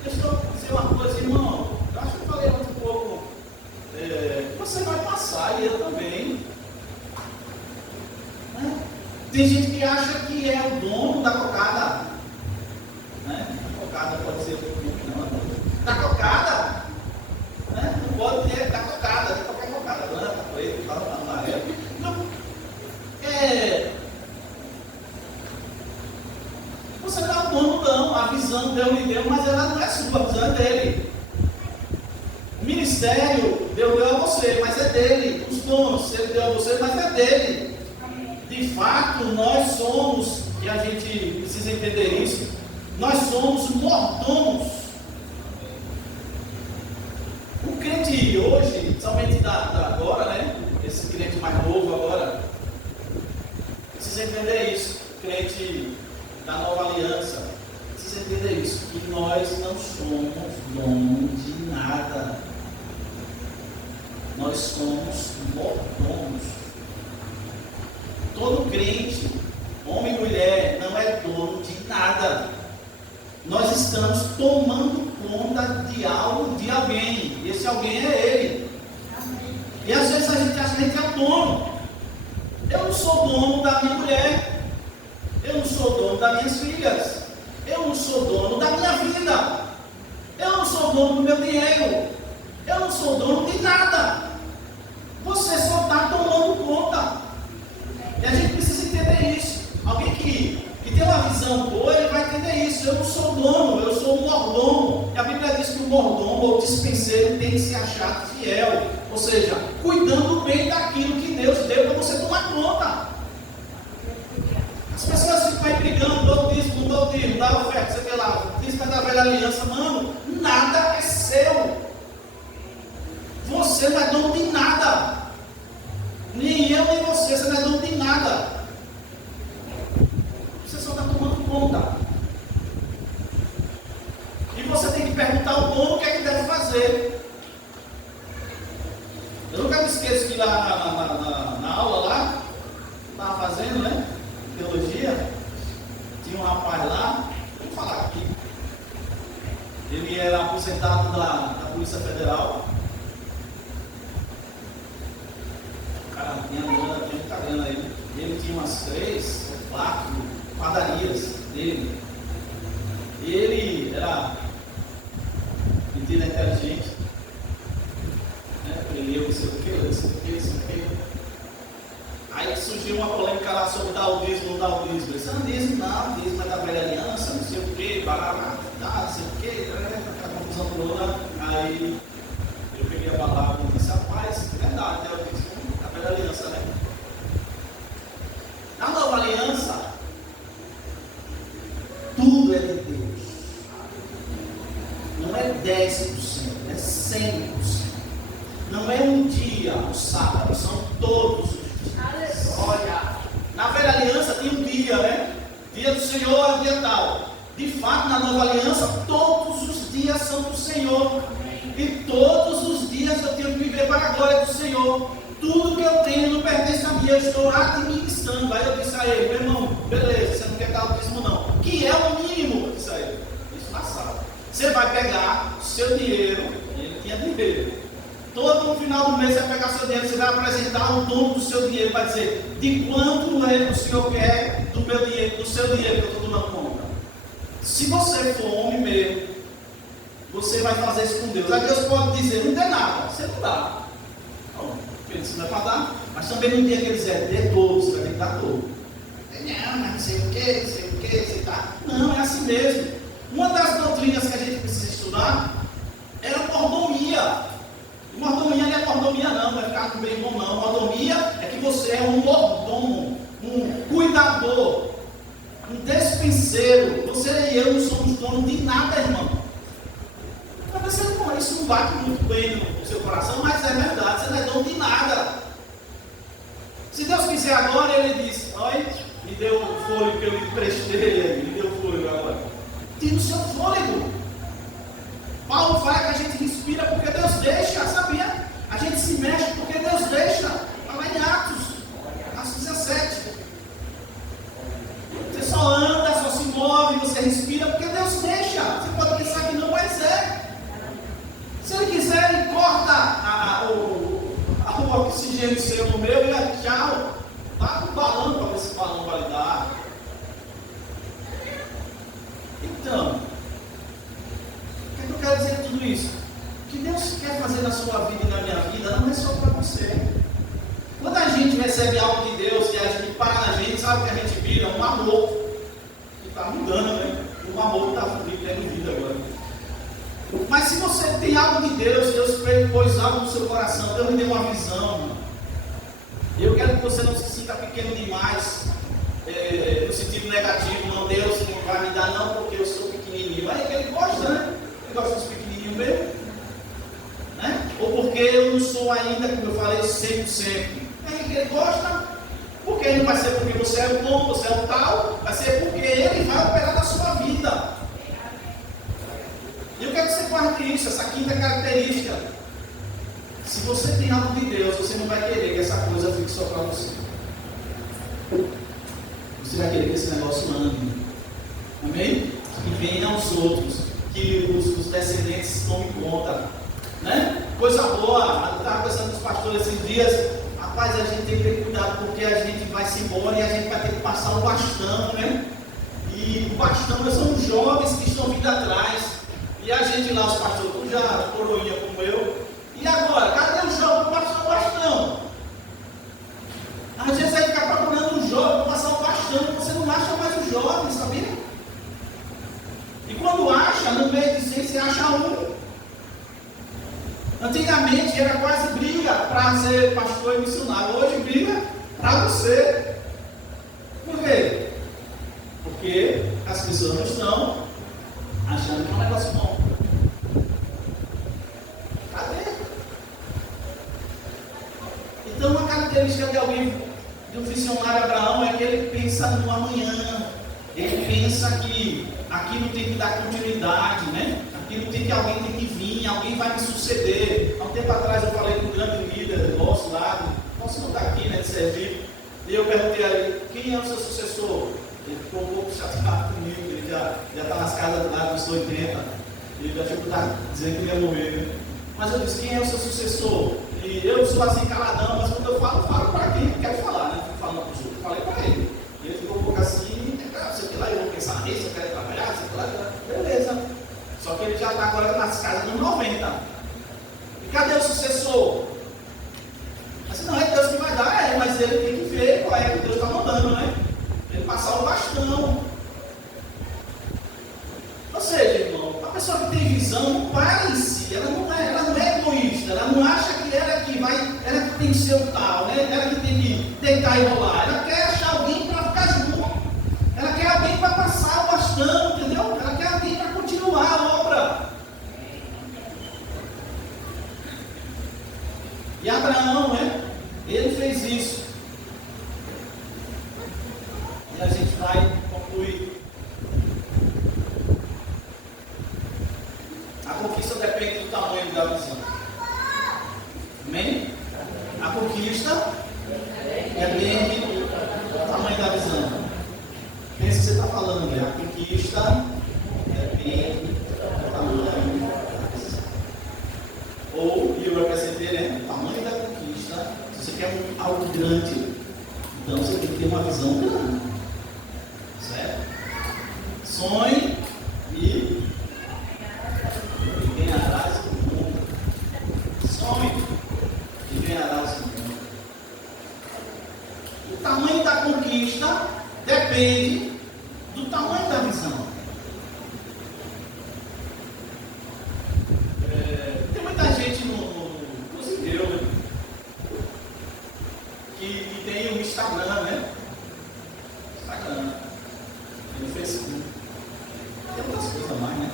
Deixa eu dizer uma coisa, irmão. Eu acho que eu falei um pouco. Você vai passar e eu também. Né? Tem gente que acha que é o dono da cocada. Né? A cocada pode ser não. Da cocada. Né? Não pode ter da cocada, de qualquer cocada. Branca, preta, amarela. Não. Você não é o dono, não. A visão Deus lhe deu, mas ela não é sua, a visão é dele. O ministério Deus deu a você, mas é dele. Os dons Ele deu a você, mas é dele. De fato, nós somos, e a gente precisa entender isso, nós somos mordomos. O crente hoje, somente da agora, né? Esse crente mais novo agora, precisa entender isso. O crente da nova aliança, precisa entender isso, que nós não somos donos de nada. Nós somos mordomos. Todo crente, homem e mulher, não é dono de nada. Nós estamos tomando conta de algo, de alguém. Esse alguém é Ele. E às vezes a gente acha que a gente é o dono. Eu não sou dono da minha mulher. Eu não sou dono das minhas filhas. Eu não sou dono da minha vida. Eu não sou dono do meu dinheiro. Eu não sou dono de nada. Você só está tomando conta. E a gente precisa entender isso. Alguém que tem uma visão boa, ele vai entender isso. Eu não sou dono, eu sou um mordomo. E a Bíblia diz que o mordomo ou dispenseiro tem que se achar fiel. Ou seja, cuidando bem daquilo que Deus deu para você tomar conta. As pessoas ficam aí brigando, dou dízimo, dá oferta, sei lá, dízimo da velha aliança. Mano, nada é seu. Você não é dono de nada. Nem eu, nem você não é dono de nada. Você só está tomando conta. E você tem que perguntar ao dono o que é que deve fazer. Eu nunca me esqueço que lá na aula lá, estava fazendo, né? Teologia, tinha um rapaz lá, vamos falar aqui. Ele era aposentado da Polícia Federal. O cara tinha muita grana aí. Ele tinha umas 3 ou 4 padarias dele. E ele era menino inteligente. Né? Ele não sei o que, não sei o que, não sei o que. Aí surgiu uma polêmica lá sobre dar o dízimo ou não dar o dízimo. Ele disse: não, dízimo é da velha aliança, não sei o que, barará, não sei o que, a confusão toda. Aí eu peguei a palavra e disse: rapaz, é verdade, é o dízimo da velha aliança, né? Na nova aliança, tudo é de Deus. Não é 10%, é 100%. Não é um dia, o sábado, são todos os dias. Olha, na velha aliança tinha um dia, né? Dia do Senhor, dia tal. De fato, na nova aliança, todos os dias são do Senhor. E todos os dias eu tenho que viver para a glória do Senhor. Tudo que eu tenho não pertence a mim, eu estou administrando. Aí eu disse a ele: meu irmão, beleza, você não quer dar o dízimo não. Que é o mínimo, eu disse a ele. Isso na sala. Você vai pegar o seu dinheiro, e ele tinha dinheiro. Todo no final do mês você vai pegar seu dinheiro, você vai apresentar o dono do seu dinheiro, vai dizer: de quanto o senhor quer do meu dinheiro, do seu dinheiro que eu estou tomando conta. Se você for homem mesmo, você vai fazer isso com Deus. Aí Deus pode dizer: não tem nada, você não dá. Não, porque isso não é para dar, mas também no dia que ele dizer: dê todo, você vai ter que dar todo. Não, mas não sei o que, não sei o que, você tá. Não, é assim mesmo. Uma das doutrinas que a gente precisa estudar é a mordomia. E mordomia não é mordomia não, vai ficar com bem bom não. Mordomia é que você é um mordomo, um cuidador, um despenseiro. Você e eu não somos donos de nada, irmão. Talvez isso não bate muito bem no seu coração, mas é verdade, você não é dono de nada. Se Deus quiser agora, Ele diz: olha, me deu o fôlego que eu emprestei, me deu o fôlego agora. Tira o seu fôlego. Paulo fala que a gente respira porque Deus deixa, sabia? A gente se mexe porque Deus deixa. Está lá em Atos 17. Você só anda, só se move, você respira porque Deus deixa. Você pode pensar que não, mas é. Se Ele quiser, Ele corta o oxigênio seu no meu e tchau. Dá com o balão para ver se o balão vai dar. Então, o que eu quero dizer com tudo isso? O que Deus quer fazer na sua vida e na minha vida não é só para você. Quando a gente recebe algo de Deus e a gente para na gente, sabe o que a gente vira? Um amor. Que está mudando, né? Um amor que está tendo vida agora. Mas se você tem algo de Deus, Deus pôs algo no seu coração, Deus me deu uma visão, mano. Eu quero que você não se sinta pequeno demais, no sentido negativo. Não, Deus não vai me dar não porque eu sou pequenininho. Aí Ele gosta, né? Ele gosta dos pequenininhos mesmo, né? Ou porque eu não sou ainda, como eu falei, 100%. Aí Ele gosta, porque não vai ser porque você é o bom, você é o tal, vai ser porque Ele vai operar na sua vida. E eu quero que você guarde isso, essa quinta característica. Se você tem algo de Deus, você não vai querer que essa coisa fique só para você. Você vai querer que esse negócio ande. Amém? Que venha aos outros. Que os descendentes tomem conta. Né? Coisa boa. Eu estava pensando com os pastores esses dias. Rapaz, a gente tem que ter cuidado porque a gente vai se embora e a gente vai ter que passar o bastão, né? E o bastão são os jovens que estão vindo atrás. E a gente lá, os pastores, tu já coroinha como eu. E agora? Cadê o jovem para passar o bastão? Às vezes vai ficar procurando um jovem para passar o bastão e você não acha mais o jovem, sabia? E quando acha, no meio de 100 você acha um. Antigamente era quase briga para ser pastor e missionário. Hoje briga para você. Por quê? Porque as pessoas não estão achando que é um negócio bom. Cadê? Então, uma característica de alguém, de um visionário Abraão, é que ele pensa no amanhã. Ele pensa que aquilo tem que dar continuidade, né? Aquilo tem que alguém tem que vir, alguém vai me suceder. Há um tempo atrás eu falei com um grande líder nosso lá, nosso não está aqui, né, de Sergipe. E eu perguntei a ele: quem é o seu sucessor? Ele ficou um pouco chateado comigo, ele já está nas casas lá dos 80. Ele já está dizendo que ele ia morrer, né? Mas eu disse: quem é o seu sucessor? E eu sou assim caladão, mas quando eu falo para quem eu quero falar, né? Não falando para os outros, falei para ele. E ele ficou um pouco assim: sei que lá, eu vou pensar nisso, eu quero trabalhar, sei que lá, beleza. Só que ele já está agora nas casas dos 90. E cadê o sucessor? Assim, não, é Deus que vai dar, mas ele tem que ver qual é que Deus está mandando, né? Ele passar o bastão. Ou seja, irmão, a pessoa que tem visão não para em si, ela não é egoísta, ela não acha que ela que tem que ser o tal, né? Ela que tem que tentar enrolar, ela quer achar alguém para ficar junto, ela quer alguém para passar o bastão, entendeu? Ela quer alguém para continuar a obra. E Abraão, né? Ele fez isso. E a gente vai concluir. A conquista depende do tamanho da visão. Amém? A conquista depende do tamanho da visão. Pensa que você está falando, né? A conquista depende do tamanho da visão. Ou, e eu acrescentei, né? O tamanho da conquista. Se você quer algo grande, então você tem que ter uma visão grande. Certo? Sonhe e ganharás o mundo. Sonhe e ganharás o mundo. O tamanho da conquista depende do tamanho da visão. assim. Tem outras coisas mais, né?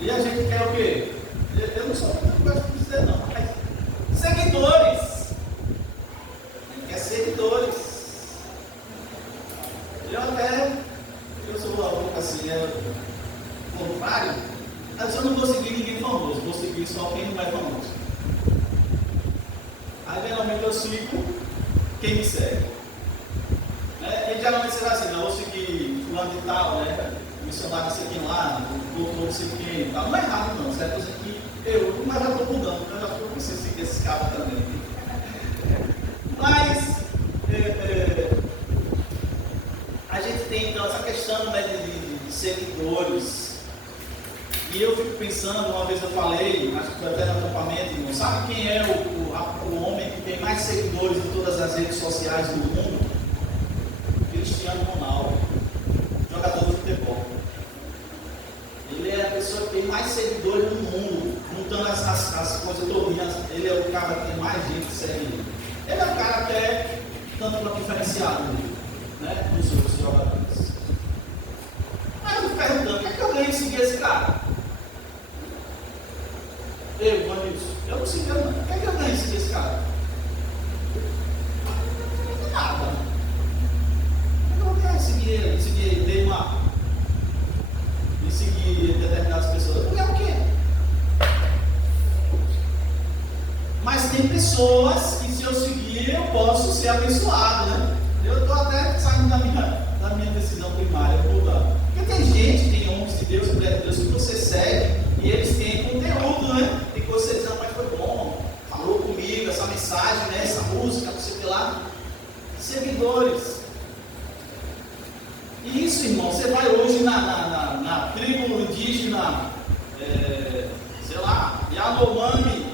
E a gente quer o quê? Eu não gosto de dizer não, mas seguidores. A gente quer seguidores. Eu sou uma boca assim, contrário, mas eu não vou seguir ninguém famoso, vou seguir só quem não é famoso. Aí geralmente eu sigo quem me segue. E geralmente você vai assim, não, eu vou seguir fulano de tal, né? Missionário não sei quem lá, doutor não sei quem e tal. Não é errado não, certo? Coisa que mas já estou mudando, eu já estou pensando em seguir esse cara também. Mas a gente tem então essa questão, né, de seguidores. E eu fico pensando, uma vez eu falei, acho que foi até no acampamento, irmão, sabe quem é o homem que tem mais seguidores em todas as redes sociais do mundo? Cristiano Ronaldo, jogador de futebol. Ele é a pessoa que tem mais seguidores no mundo, juntando as coisas todinhas. Ele é o cara que tem mais gente que segue ele. Ele é o cara até tanto diferenciado, né, dos outros jogadores. Aí eu fico perguntando, o que é que eu ganho em seguir esse cara? Eu não sigo não. O que é que eu ganho em seguir esse cara? Nada. Eu não quero seguir ele, Neymar. E seguir determinadas pessoas. Eu quero o quê? Mas tem pessoas que se eu seguir eu posso ser abençoado, né? Eu estou até saindo da minha decisão primária, porque tem gente, tem homens de Deus, mulheres de Deus que você segue e eles têm conteúdo, né? Tem coisa que você diz, não, mas foi bom, falou comigo, essa mensagem, né? Essa música, não sei o que lá. Seguidores. E isso, irmão, você vai hoje na tribo indígena, sei lá, Yanomami,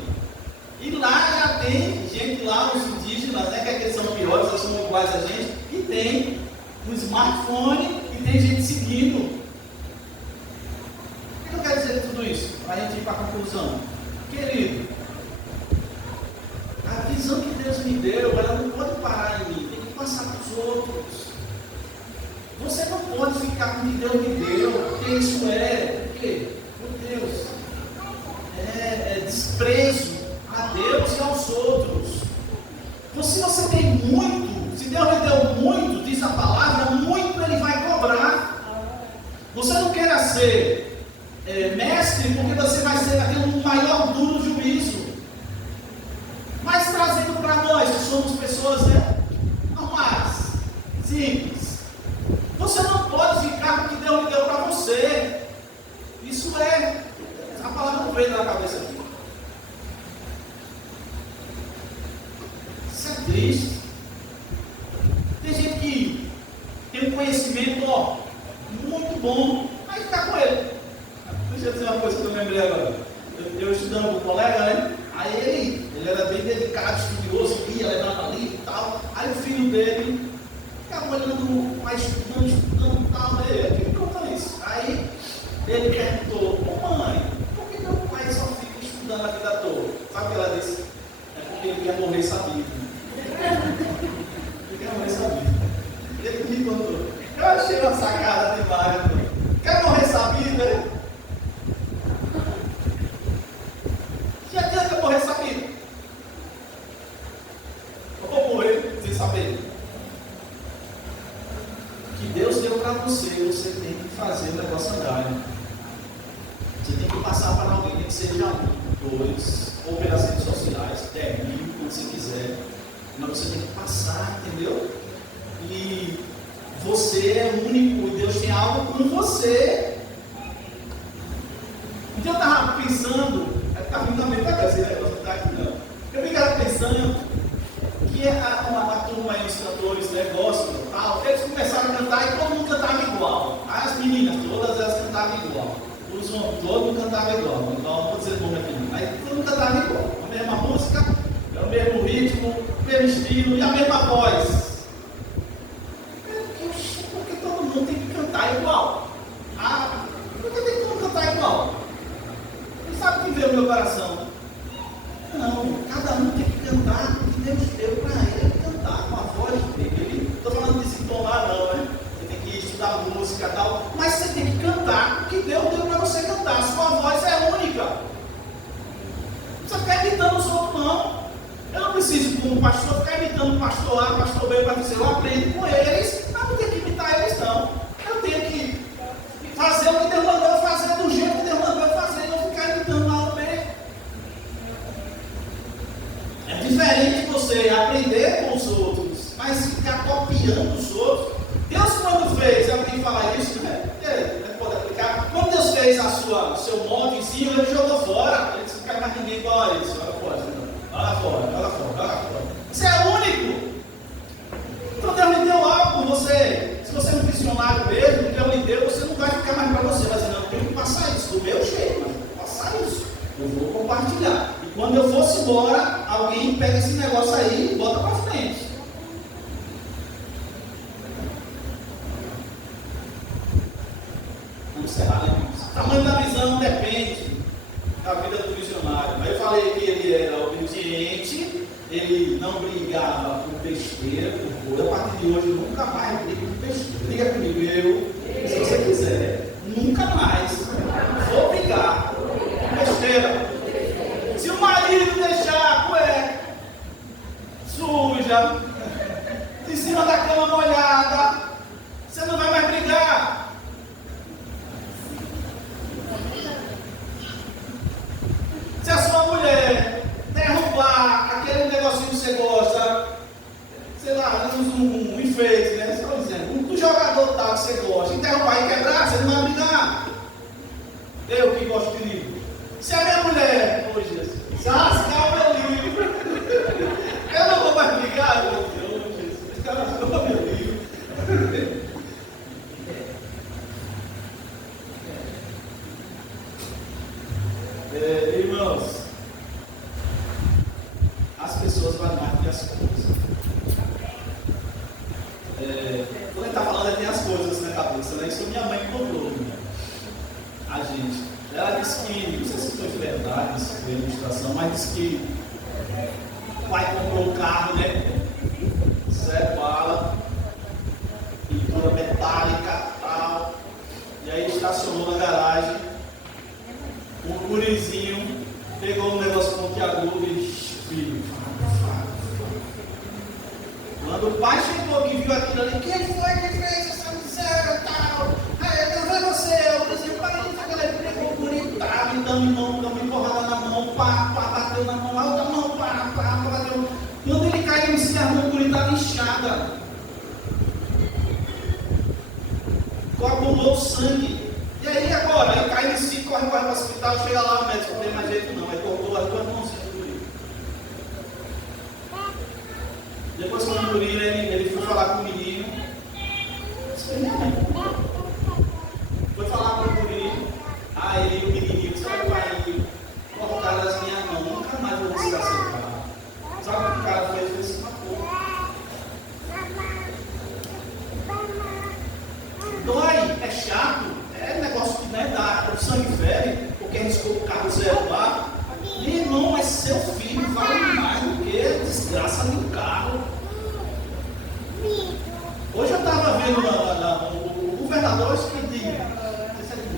e lá já tem gente lá, os indígenas, né, que aqueles são piores, eles são iguais a gente, e tem um smartphone e tem gente seguindo. O que eu quero dizer de tudo isso? Para a gente ir para a conclusão. Querido, a visão que Deus me deu, ela não pode parar em mim, tem que passar para os outros. Você não pode ficar com o que Deus me deu, porque isso o quê? Meu Deus, é desprezo a Deus e aos outros. Se você tem muito, se Deus lhe deu muito, diz a palavra, muito Ele vai cobrar. Você não queira ser mestre, porque você vai ter um maior duro juízo. Mas trazendo para nós, que somos pessoas, né, normais, simples, você não pode ficar com o que Deus lhe deu para você. Isso a palavra não veio na cabeça aqui. Isso é triste. Tem gente que tem um conhecimento muito bom, mas fica com ele. Deixa eu dizer uma coisa que eu lembrei agora. Eu estudando com um colega, né? Aí ele era bem dedicado, estudioso, ia, levava livro e tal. Aí o filho dele ficava olhando, mas estudando e tal. Ele que conta isso. Aí ele perguntou, mãe, por que meu pai só fica estudando a vida toda? Sabe o que ela disse? É porque ele quer morrer sabido. Ele quer morrer sabido. Ele me contou. Eu achei uma sacada demais. Quer morrer sabido, né? Que adianta morrer sabido? Eu vou morrer sem saber. Que Deus deu para você, você tem que fazer o negócio andar. Você tem que passar para alguém que seja um, dois, ou pelas redes sociais, 10 mil, quando você quiser. Mas você tem que passar, entendeu? E você é único e Deus tem algo com você. Então eu estava pensando, está vindo na mente da esse negócio, não está aqui não. Eu ficava pensando que a turma aí, os cantores, né, gospel e tal, eles começaram a cantar e todo mundo cantava igual. As meninas, todas elas cantavam igual. Os homens, todo mundo cantava igual. Então, não vou dizer o nome aqui, mas todo mundo cantava igual. A mesma música, é o mesmo ritmo, o mesmo estilo e a mesma voz. Porque todo mundo tem que cantar igual. Por que tem que todo mundo cantar igual? E sabe o que veio no meu coração? Não, cada um tem que cantar o que Deus deu para ele cantar com a voz dele. Não estou falando de se tomar, não, né? Você tem da música e tal, mas você tem que cantar o que Deus deu para você cantar. Sua voz é única. Não precisa ficar imitando os outros, não. Eu não preciso, como pastor, ficar imitando o pastor A, pastor B, pastor C. Eu aprendo com eles, mas não tenho que imitar eles, não. Eu tenho que fazer o que Deus mandou eu fazer, do jeito que Deus mandou eu fazer, e não ficar imitando A ou B. É diferente você aprender com os outros, mas ficar copiando os outros. Deus, quando fez, eu tenho que falar isso, né? Pode aplicar. Quando Deus fez o seu moldezinho, ele jogou fora. Ele disse: não quer mais ninguém igual a isso. Olha fora, olha fora, olha fora, olha fora. Você é único. Então Deus me deu algo por você. Se você é um visionário mesmo, Deus me deu, você não vai ficar mais para você. Mas não, eu tenho que passar isso do meu jeito, mas eu vou passar isso. Eu vou compartilhar. E quando eu fosse embora, alguém pega esse negócio aí e bota para frente. Vamos encerrar, né, irmãos? O tamanho da visão depende da vida do visionário. Aí eu falei que ele era obediente, ele não brigava por besteira, por coisa. A partir de hoje, nunca mais briga por besteira. Briga comigo, se você quiser, nunca mais vou brigar por besteira. Se o marido deixar a cueca suja, em cima da cama molhada, você não vai mais brigar. Se a sua mulher derrubar aquele negocinho que você gosta, sei lá, um enfeite, né? Você está dizendo, um jogador tal que você gosta, e derrubar e quebrar, você não vai brigar. Eu que gosto de livro. Se a minha mulher, hoje, rasgar o meu livro, eu não vou mais brigar, meu Deus, esse cara rasgou o meu livro. Irmãos, as pessoas valem mais do que as coisas. Quando ele está falando, tem as coisas na cabeça, né? Isso minha mãe contou, né? A gente. Ela disse que, não sei se foi verdade, se foi ilustração, mas disse que o pai comprou um carro, né? Zé bala, pintura metálica e tal. E aí estacionou na garagem. Um gurizinho pegou um negócio pontiagudo e filho. Quando o pai chegou e viu aquilo ali, quem foi que fez essa miséria e tal? Aí eu falei, você, o gurizinho, pai, ele pegou o guri, tá, me dando mão, deu uma empurrada na mão, pá, bateu na mão, outra mão, pá, bateu. Quando ele caiu em cima, a mão do guri estava inchada. Coagulou o sangue. E aí agora? Aí cai em si, corre para o hospital, chega lá, o médico não tem mais jeito não. Aí cortou as duas mãozinhas do guri. Depois quando o guri, ele foi falar com o menino. Isso foi minha mãe. Foi falar com o guri. Aí o menininho disse: olha, pai, cortaram as minhas mãos, nunca mais vou buscar seu carro. Sabe o que o cara fez? Ele se matou. Dói, é chato, é negócio que não é dar, o sangue ferve, porque arriscou o carro zero lá. Meu irmão, mas seu filho vale mais do que a desgraça do carro. Hoje eu estava vendo o governador, acho que de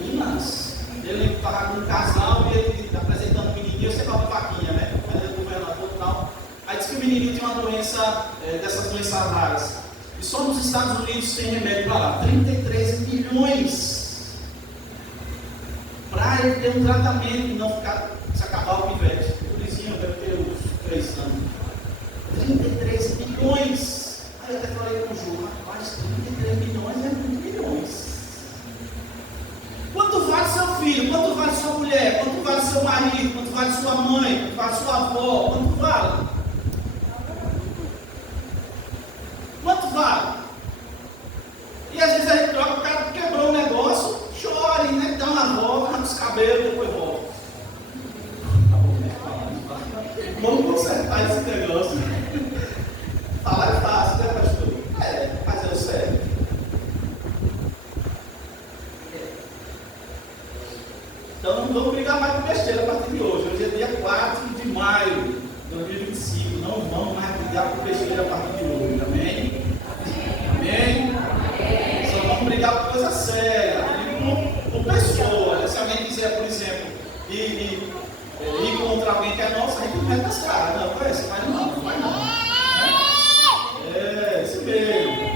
Minas, ele estava com um casal e ele apresentando o menininho, você fala vaquinha, né? Ele é governador e tal. Aí disse que o menininho tinha uma doença, dessas doenças raras. E só nos Estados Unidos tem remédio para lá. 33 milhões para ele ter um tratamento e não ficar, se acabar o pivete. O gurizinho deve ter uns 3 anos. 33 milhões. Aí eu até falei com o Ju, rapaz, 33 milhões é muito milhões. Quanto vale seu filho? Quanto vale sua mulher? Quanto vale seu marido? Quanto vale sua mãe? Quanto vale sua avó? Quanto vale? Quanto vale? E às vezes a gente troca, o cara quebrou um negócio, chore, né? Dá uma volta, arranca os cabelos, depois volta. Vamos consertar esse negócio. Falar é fácil, né, pastor? Fazer o certo. Então não vamos brigar mais com besteira a partir de hoje. Hoje é dia 4 de maio de 2025. Não vamos mais brigar com besteira a partir de hoje. Amém? Amém? Só vamos brigar brigar por coisa séria, por pessoa. Se alguém quiser, por exemplo, ir contra alguém que é nosso, a gente não vai nas caras. Não, vai, você vai não, não vai não. É, isso mesmo.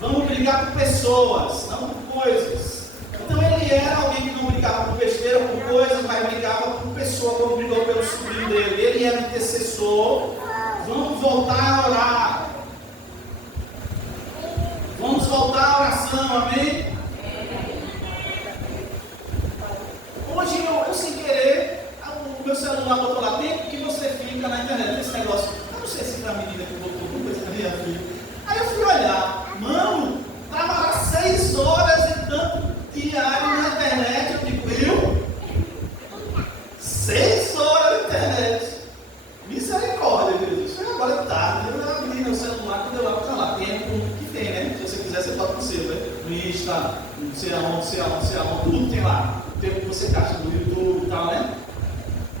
Vamos brigar por pessoas, não por coisas. Então ele era alguém que não brigava por besteira, por coisas, mas brigava por pessoa, como brigou pelo sobrinho dele. Ele era intercessor. Vamos voltar a orar. Vamos voltar à oração, amém? Hoje eu sem querer, o meu celular botou lá, tempo que você fica na internet, esse negócio. Eu não sei se foi a menina que botou alguma coisa na minha filha. Aí eu fui olhar, mano, estava lá 6 horas e tanto diário na internet. Eu digo, viu? 6 horas na internet. Misericórdia, Jesus. Foi agora tarde. Eu abri meu celular, quando eu abro, tá lá, tempo que tem, né? Se você quiser, você toca no seu, né? No Insta, não sei aonde, tudo tem lá. O tempo que você gasta no YouTube e tal, né?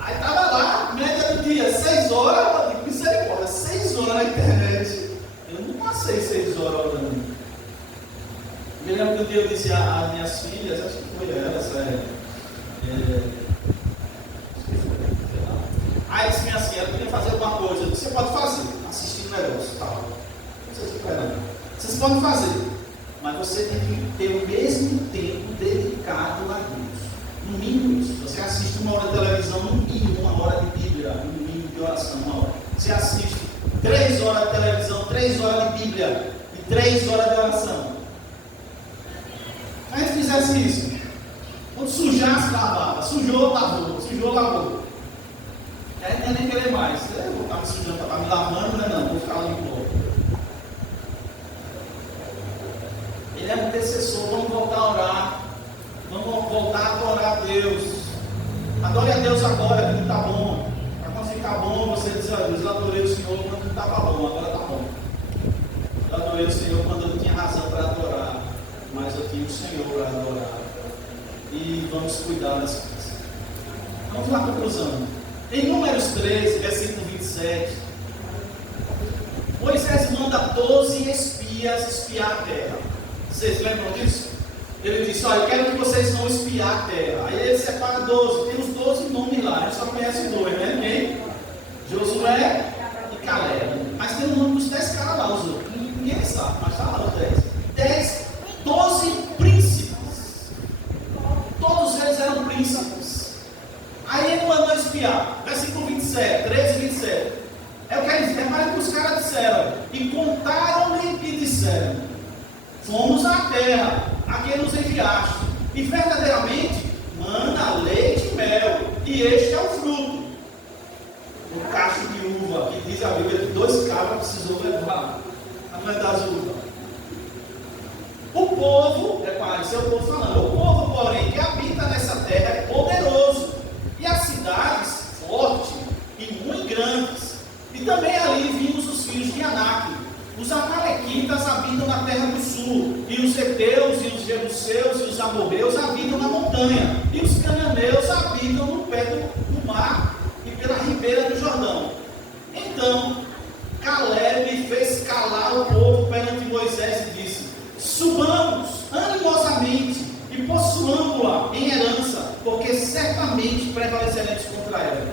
Aí tava lá, média do dia, 6 horas, eu digo, misericórdia, 6 horas na internet. Eu não passei 6 horas orando. Eu lembro que um dia eu disse às minhas filhas, acho que foi elas, aí disse assim, ela queria fazer alguma coisa. Você pode fazer, assistir o negócio e tal. Vocês podem fazer, mas você tem que ter o mesmo tempo dedicado a Deus. No mínimo isso. Você assiste 1 hora de televisão, no mínimo 1 hora de Bíblia, no mínimo de oração, 1 hora. Você assiste 3 horas de televisão, 3 horas de Bíblia e 3 horas de oração. Se a gente fizesse isso, quando sujasse, lavava. Sujou, lavou. Sujou, lavou. Aí não é nem querer mais. Eu vou estar me sujando, para me lavando, não é não, vou ficar lá limpo. Ele é um intercessor, vamos voltar a orar. Vamos voltar a adorar a Deus. Adore a Deus agora, que não está bom. Para quando ficar bom, você diz, olha Deus, eu adorei o Senhor quando não estava bom, agora está bom. Eu adorei o Senhor quando eu não tinha razão para adorar, mas eu tinha o Senhor para adorar. E vamos cuidar das coisas. Vamos lá, conclusão. Em Números 13, versículo 27, Moisés manda 12 espias espiar a terra. Vocês lembram disso? Ele disse, olha, eu quero que vocês vão espiar a terra. Aí ele separa 12, tem os 12 nomes lá, a gente só conhece 2, né? Quem? Josué e Caleb. Mas tem o nome dos 10 caras lá, os outros. Ninguém sabe, mas está lá os 10. 12 príncipes. Todos eles eram príncipes. Aí ele mandou espiar. Versículo 27, 13 e 27. Eu quero dizer, repare que os caras disseram, e contaram-lhe e disseram, fomos à terra, a quem nos enviaste, e verdadeiramente manda leite e mel, e este é o fruto. O cacho de uva, que diz a Bíblia que 2 cabras precisou levar a mulher das uvas. O povo, repare, isso é o povo falando, o povo, porém, que habita nessa terra é poderoso, e as cidades fortes e muito grandes. E também ali vimos os filhos de Anak. Os amalequitas habitam na terra do sul, e os heteus, e os jebuseus, e os amorreus habitam na montanha, e os cananeus habitam no pé do mar e pela ribeira do Jordão. Então Caleb fez calar o povo perante Moisés e disse, subamos animosamente e possuamos-la em herança, porque certamente prevaleceremos contra ela.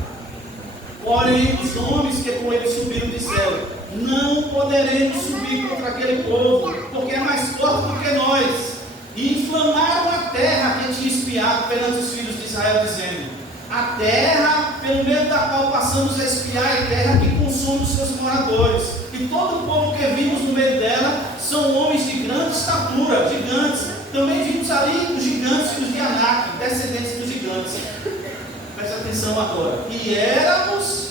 Porém os homens que com ele subiram disseram, não poderemos subir contra aquele povo, porque é mais forte do que nós. E inflamaram a terra que tinha espiado perante os filhos de Israel, dizendo, a terra pelo meio da qual passamos a espiar é terra que consome os seus moradores, e todo o povo que vimos no meio dela são homens de grande estatura, gigantes. Também vimos ali os gigantes, filhos de Anak, descendentes dos gigantes. Preste atenção agora. E éramos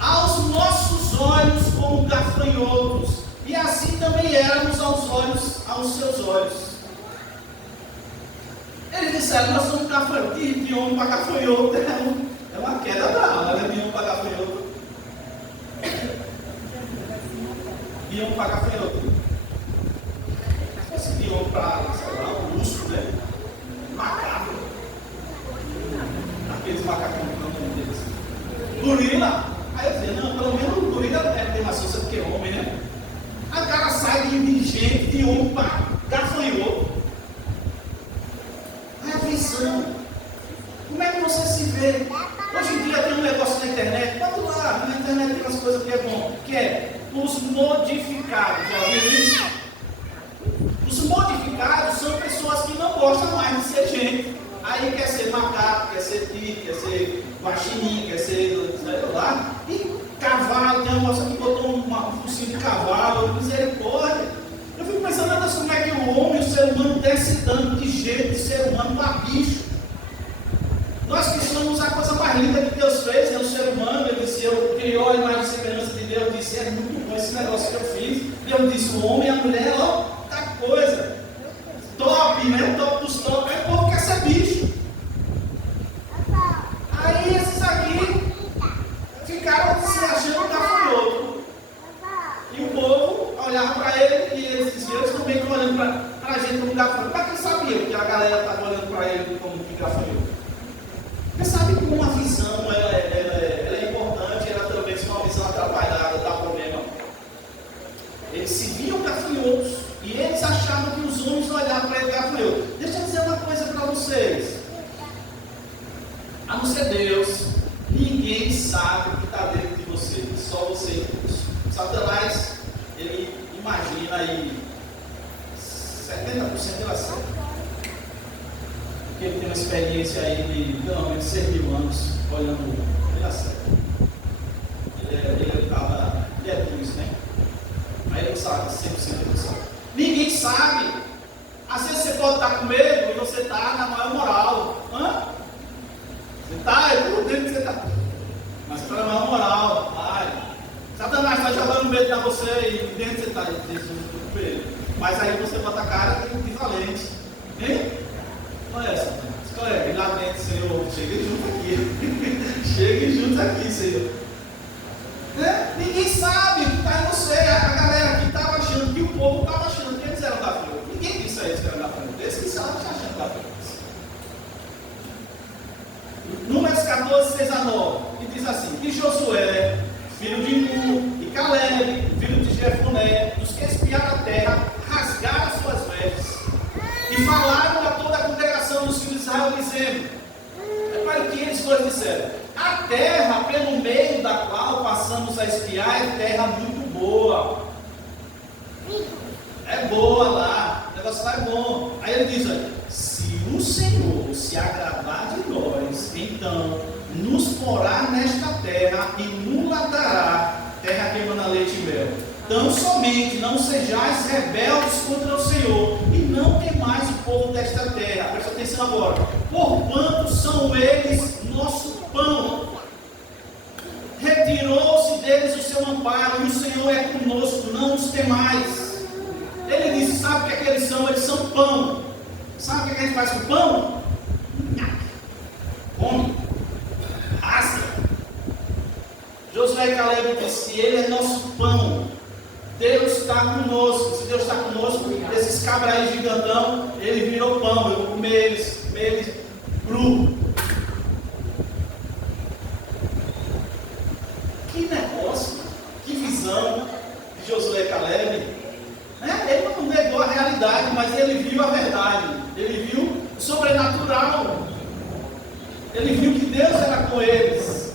aos nossos olhos como gafanhotos, e assim também éramos aos seus olhos. Eles disseram, nós somos gafanhotos, de homem para gafanhoto é uma queda brava, né? De homem para gafanhoto. De homem para gafanhoto. Se fosse de homem para, sei lá, um urso, né? Macaco. Aqueles macacos que não tem deles. Gorila. Aí eu dizia, não, pelo menos o gorila deve ter mais força do que homem, né? Aí o cara sai de gente, de homem para gafanhoto. coisas que é bom, que é os modificados. Já ouviram isso? Os modificados são pessoas que não gostam mais de ser gente. Aí quer ser macaco, quer ser tigre, quer ser guaxinim, quer ser, sei lá. E cavalo, tem uma moça que botou um focinho de cavalo, misericórdia. Eu fico pensando, meu Deus, como é que o homem, o ser humano, desce tanto de jeito de ser humano para bicho. Nós que somos a coisa mais linda que Deus fez, né? O ser humano, ele disse, eu criou a imagem e semelhança de Deus, disse, é muito bom esse negócio que eu fiz. Deus disse, o homem e a mulher, ó, tá coisa. Top, né? Top dos top. Aí o povo quer ser bicho. Aí esses aqui ficaram se achando gafanhoto. E o povo olhava para ele e eles diziam, eles também estão olhando para a gente como gafanhoto. Para quem sabia que a galera estava olhando para ele como que gafanhoto? Você sabe que uma visão ela é importante, ela também é uma visão atrapalhada, dá problema. Eles se viam gafanhotos e eles achavam que os homens olhavam para ele gafanhoto. Deixa eu dizer uma coisa para vocês. A não ser Deus, ninguém sabe o que está dentro de você, só você e Deus. Satanás, ele imagina aí 70% ele acerta. Porque ele tem uma experiência aí de pelo menos 6.000 anos olhando ele acerta. Ele é Deus, né? Mas ele não sabe, 100% ele não sabe. Ninguém sabe. Às vezes você pode estar com medo e você está na maior moral. Você está, eu não sei que você está. Mas você está na maior moral. Satanás está jogando medo para você e dentro você está com medo. Mas aí você bota a cara de valente. Hein? Olha essa. Escolhe. E lá dentro, Senhor, cheguei junto aqui. Cheguei juntos aqui, Senhor. Né? Ninguém sabe o que está em você. A galera que estava achando, que o povo estava achando que eles eram da frente. Ninguém disse a eles que eram da frente. Eles que estavam achando da frente. Números 14, 6 a 9. E diz assim: e Josué, filho de Nun, e Caleb, filho de Jefoné, dos que espiaram a terra, rasgaram as suas vestes e falaram a toda a congregação dos filhos de Israel, dizendo: repare que eles dois disseram: a terra pelo meio da qual passamos a espiar é terra muito boa. É boa lá, o negócio lá é bom. Aí ele diz: olha, se o Senhor se agradar de nós, então nos porá nesta terra e nos dará terra que emana leite e mel. Tão somente não sejais rebeldes contra o Senhor e não temais o povo desta terra. Presta atenção agora. Porquanto são eles nosso pão. Retirou-se deles o seu amparo e o Senhor é conosco, não os temais. Ele disse: sabe o que é que eles são? Eles são pão. Sabe o que a gente faz com pão? Come, rasga. Josué e Caleb disse: ele é nosso pão. Deus está conosco. Se Deus está conosco, esses cabras aí gigantão, ele virou pão. Eu vou comer eles cru. Que negócio, que visão de Josué e Caleb. Ele não negou a realidade, mas ele viu a verdade. Ele viu o sobrenatural. Ele viu que Deus era com eles.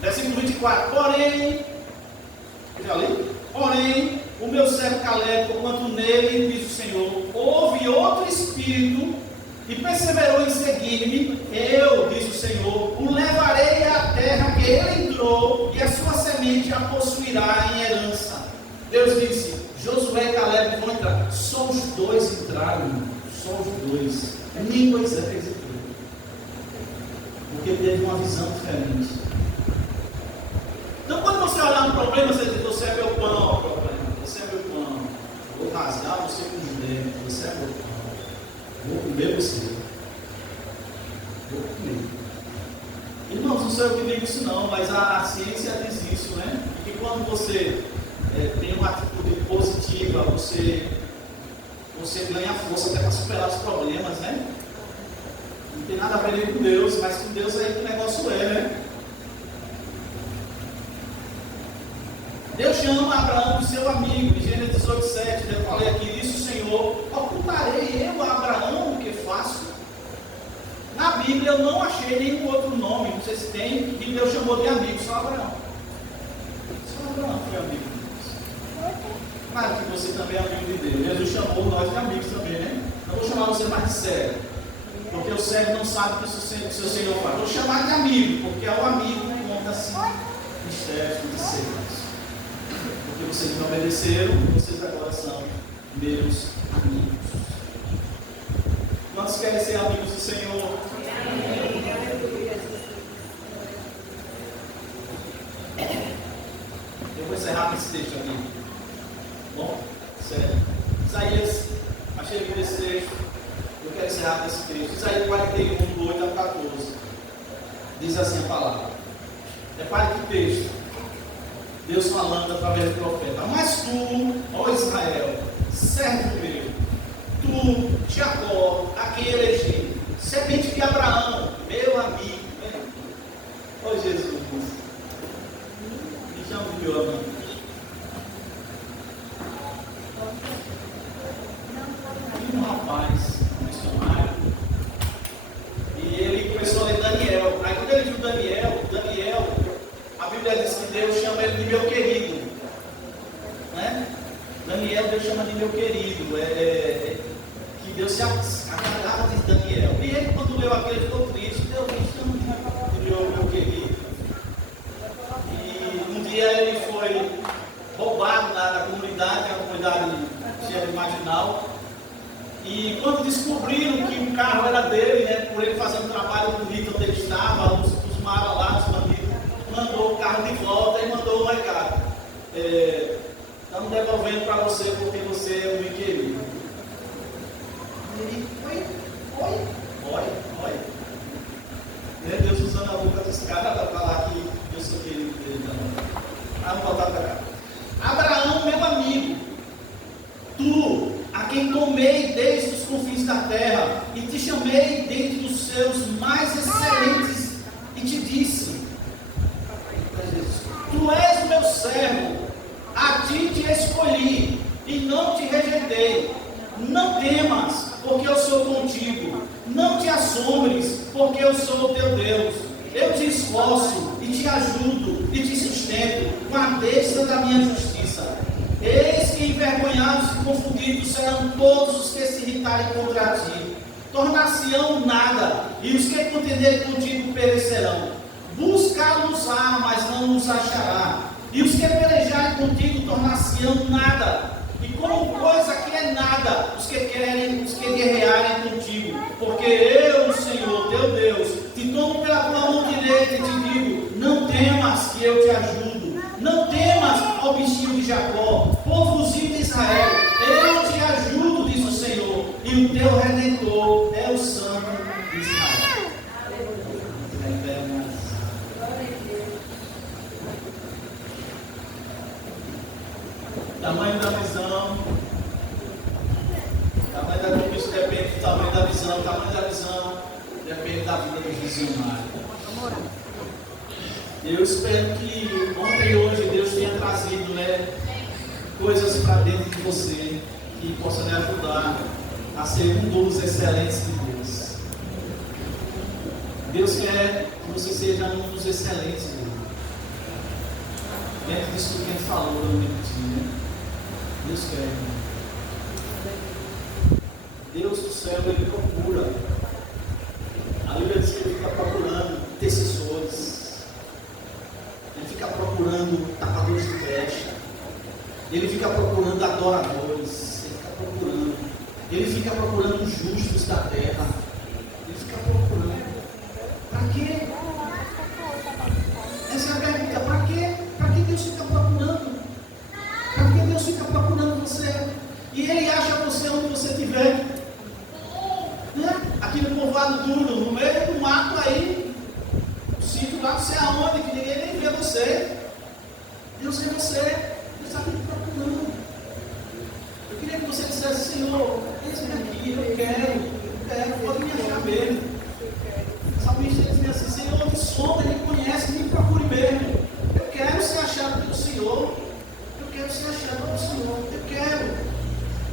Versículo 24. Porém, o meu servo Caleb, porquanto nele, diz o Senhor, houve outro espírito e perseverou em seguir-me, eu, diz o Senhor, o levarei à terra que ele entrou e a sua semente a possuirá em herança. Deus disse: Josué e Caleb vão entrar. Só os dois entraram, irmão. Só os dois. Nem Moisés entrou. Porque teve uma visão diferente. Então, quando você olhar um problema, você diz: você é meu pão, problema. Você é meu pão. Vou rasgar você com os dentes. Você é meu pão. Vou comer você. Vou comer. Irmãos, não sei o que digo isso não, mas a ciência diz isso, né? Que quando você tem uma atitude positiva, você ganha força até para superar os problemas, né? Não tem nada a ver com Deus, mas com Deus aí que o negócio é, né? Deus chama Abraão de seu amigo, em Gênesis 18:7, eu falei aqui, disse o Senhor: ocultarei eu a Abraão o que faço? Na Bíblia Bíblia eu não achei nenhum outro nome, não sei se tem, e Deus chamou de amigo, só Abraão. Só Abraão foi amigo de Deus. Claro que você também é amigo de Deus. Jesus chamou nós de amigos também, né? Não vou chamar você mais de servo, porque o servo não sabe o que o seu Senhor faz. Vou chamar de amigo, porque é o amigo que conta assim mistérios de segredos. Porque vocês me obedeceram, vocês agora são meus amigos. Quantos querem ser amigos do Senhor? Eu vou encerrar com esse texto aqui. Bom, sério. Isaías, achei lindo esse texto. Eu quero encerrar com esse texto. Isaías 41, do 8 ao 14. Diz assim a palavra. Repare que texto. Deus falando através do profeta. Mas tu, ó Israel, servo meu, tu, Jacó, a quem elegi, semente de Abraão, meu amigo. Ó Jesus, me chama de meu amigo. E um rapaz, um missionário, e ele começou a ler Daniel. Aí quando ele viu Daniel, a Bíblia diz que Deus chama ele de meu querido, né? Daniel, Deus chama de meu querido, que Deus se agradava de Daniel. E ele, quando leu aquilo, ele ficou triste. Deus me chama de meu querido. E um dia ele foi roubado na comunidade, a comunidade cheia de marginal. E quando descobriram que o carro era dele, né, por ele fazer um trabalho bonito onde ele estava, os maras lá, os bandidos, mandou o carro de volta e mandou um recado. Estamos devolvendo para você porque você é o meu querido. Ele, oi. Meu Deus, usando a boca dos caras para falar que eu sou querido dele também. Vamos voltar para cá. Abraão, meu amigo, tu, a quem tomei desde os confins da terra, e te chamei dentre os seus mais excelentes, e te disse: tu és o meu servo, a ti te escolhi, e não te rejeitei. Não temas, porque eu sou contigo. Não te assombres, porque eu sou o teu Deus. Eu te esforço, e te ajudo, e te sustento, com a destra da minha justiça. Eis que envergonhados e confundidos serão todos os que se irritarem contra ti. Tornar-se-ão nada, e os que contenderem contigo perecerão. Buscar-nos-á, mas não nos achará. E os que pelejarem contigo tornar-se-ão nada. E como coisa que é nada, os que guerrearem contigo. Porque eu, Senhor, teu Deus, te tomo pela tua mão direita e te digo: não temas, que eu te ajudo. Não temas, ó bichinho de Jacó, povozinho de Israel. Eu te ajudo, diz o Senhor, e o teu Redentor é o Santo de Israel. Tamanho da visão, tamanho da conquista depende do tamanho da visão, tamanho da visão depende da vida do visionário. Eu espero que ontem e hoje Deus tenha trazido, coisas para dentro de você que possam lhe ajudar a ser um dos excelentes de Deus. Deus quer que você seja um dos excelentes dele. Dentro disso que a gente falou no dia. Deus quer. Deus do céu, Ele procura. A Bíblia diz que Ele fica procurando intercessores. Ele fica procurando tapadores de brecha. Ele fica procurando adoradores. Ele fica procurando os justos da terra. Ele fica procurando. Para quê? Essa é a pergunta. Para quê? Para que Deus fica procurando? Para que Deus fica procurando você? E Ele acha você onde você estiver. Aqui no povoado duro, no meio do mato aí. O sítio lá, não sei aonde, que ninguém nem vê você. Deus vê você. Ele está te procurando. Eu queria que você dissesse: Senhor, eis-me aqui, eu quero, pode me achar mesmo. Essa bicha diz assim: Senhor, me sonda, me conhece, me procure mesmo. Eu quero ser achado pelo Senhor. Eu quero ser achado pelo Senhor.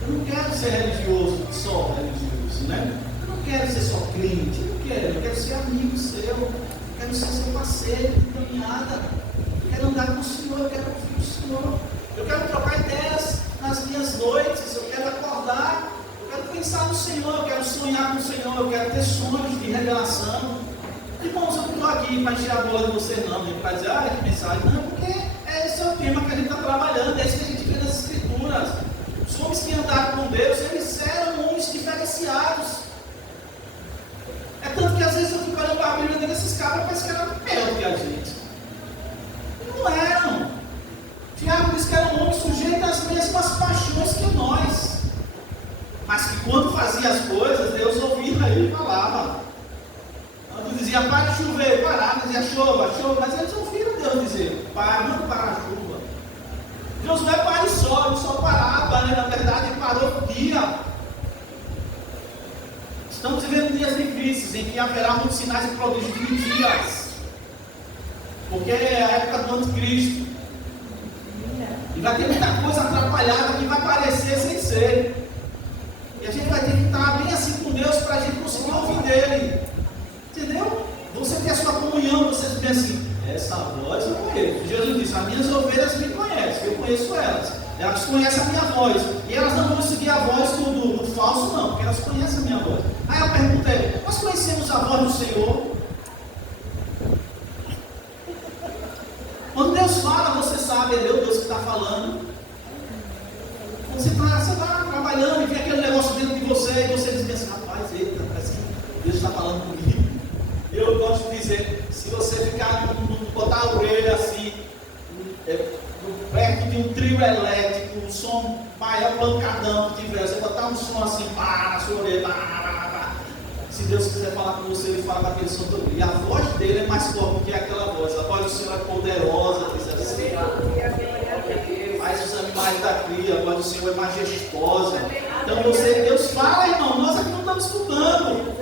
Eu não quero ser religioso, só religioso, né? Eu não quero ser só crente, eu quero ser amigo seu, eu quero ser seu parceiro de caminhada, eu quero andar com o Senhor, eu quero ouvir o Senhor, eu quero trocar ideias nas minhas noites, eu quero acordar, eu quero pensar no Senhor, eu quero sonhar com o Senhor, eu quero ter sonhos de revelação. Irmãos, eu não estou aqui para encher a bola de vocês não, para dizer, que mensagem, não, porque esse é o tema que a gente está trabalhando, é isso que a gente vê nas Escrituras. Os homens que andaram com Deus, eles eram homens diferenciados. É tanto que às vezes eu fico olhando para a Bíblia desses caras, parece que eram pior do que a gente. E não eram. Tiago diz que eram homens sujeitos às mesmas paixões que nós. Mas que quando fazia as coisas, Deus ouvia e falava. Quando dizia, para de chover, parava, dizia, chova, mas eles ouviram Deus dizer, para, não para a chuva. Deus não é para o sol parava, né? Na verdade ele parou o dia. Estamos vivendo dias difíceis, em que haverá muitos sinais e prodígios de mentiras. Porque é a época do anticristo. E vai ter muita coisa atrapalhada que vai parecer sem ser. E a gente vai ter que estar bem assim com Deus para a gente conseguir ouvir dele. Entendeu? Você tem a sua comunhão, você diz assim, essa voz eu conheço. Jesus disse, as minhas ovelhas me conhecem, eu conheço elas. Elas conhecem a minha voz. E elas não vão seguir a voz do falso, não, porque elas conhecem a minha voz. Aí a pergunta é, nós conhecemos a voz do Senhor? Quando Deus fala, você sabe, é meu Deus que está falando. Quando você está trabalhando e vê aquele negócio dentro de você, e você diz assim, rapaz, eita, parece que Deus está falando comigo. Eu gosto de dizer, se você ficar, botar a orelha assim, perto de um trio elétrico, um som maior, pancadão que tiver, você botar um som assim, na sua orelha, se Deus quiser falar com você, ele fala com aquele som todo. E a voz dele é mais forte do que aquela voz. A voz do Senhor é poderosa, diz assim. Faz os animais da cria, a voz do Senhor é majestosa. Então Deus fala, irmão, nós aqui não estamos escutando.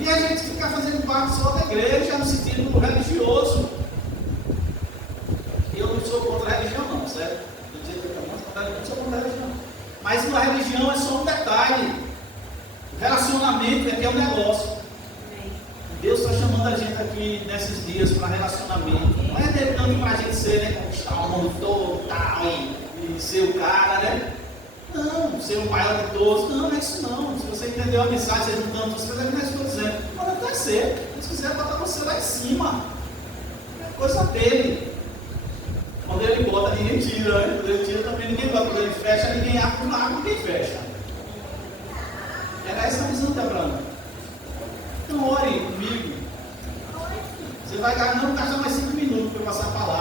E a gente fica fazendo parte só da igreja, no sentido religioso. Eu não sou contra a religião não, certo? Eu não sou contra a religião. Mas a religião é só um detalhe. O relacionamento é que é um negócio. Deus está chamando a gente aqui nesses dias para relacionamento. Não é tanto para a gente ser, né, conquistar o mundo todo tal, e ser o cara, né? Não, ser o maior de todos. Não, não é isso não. Se você entendeu a mensagem, vocês não estão, você vai ver o que eu estou dizendo. Pode até ser. Se quiser botar você lá em cima, é coisa dele. Quando ele bota, ninguém tira, né? Quando ele tira, também ninguém bota. Quando ele fecha, ninguém abre, ninguém fecha. Era essa a visão de Abraão. Então ore comigo. Você vai gastar mais 5 minutos para eu passar a palavra.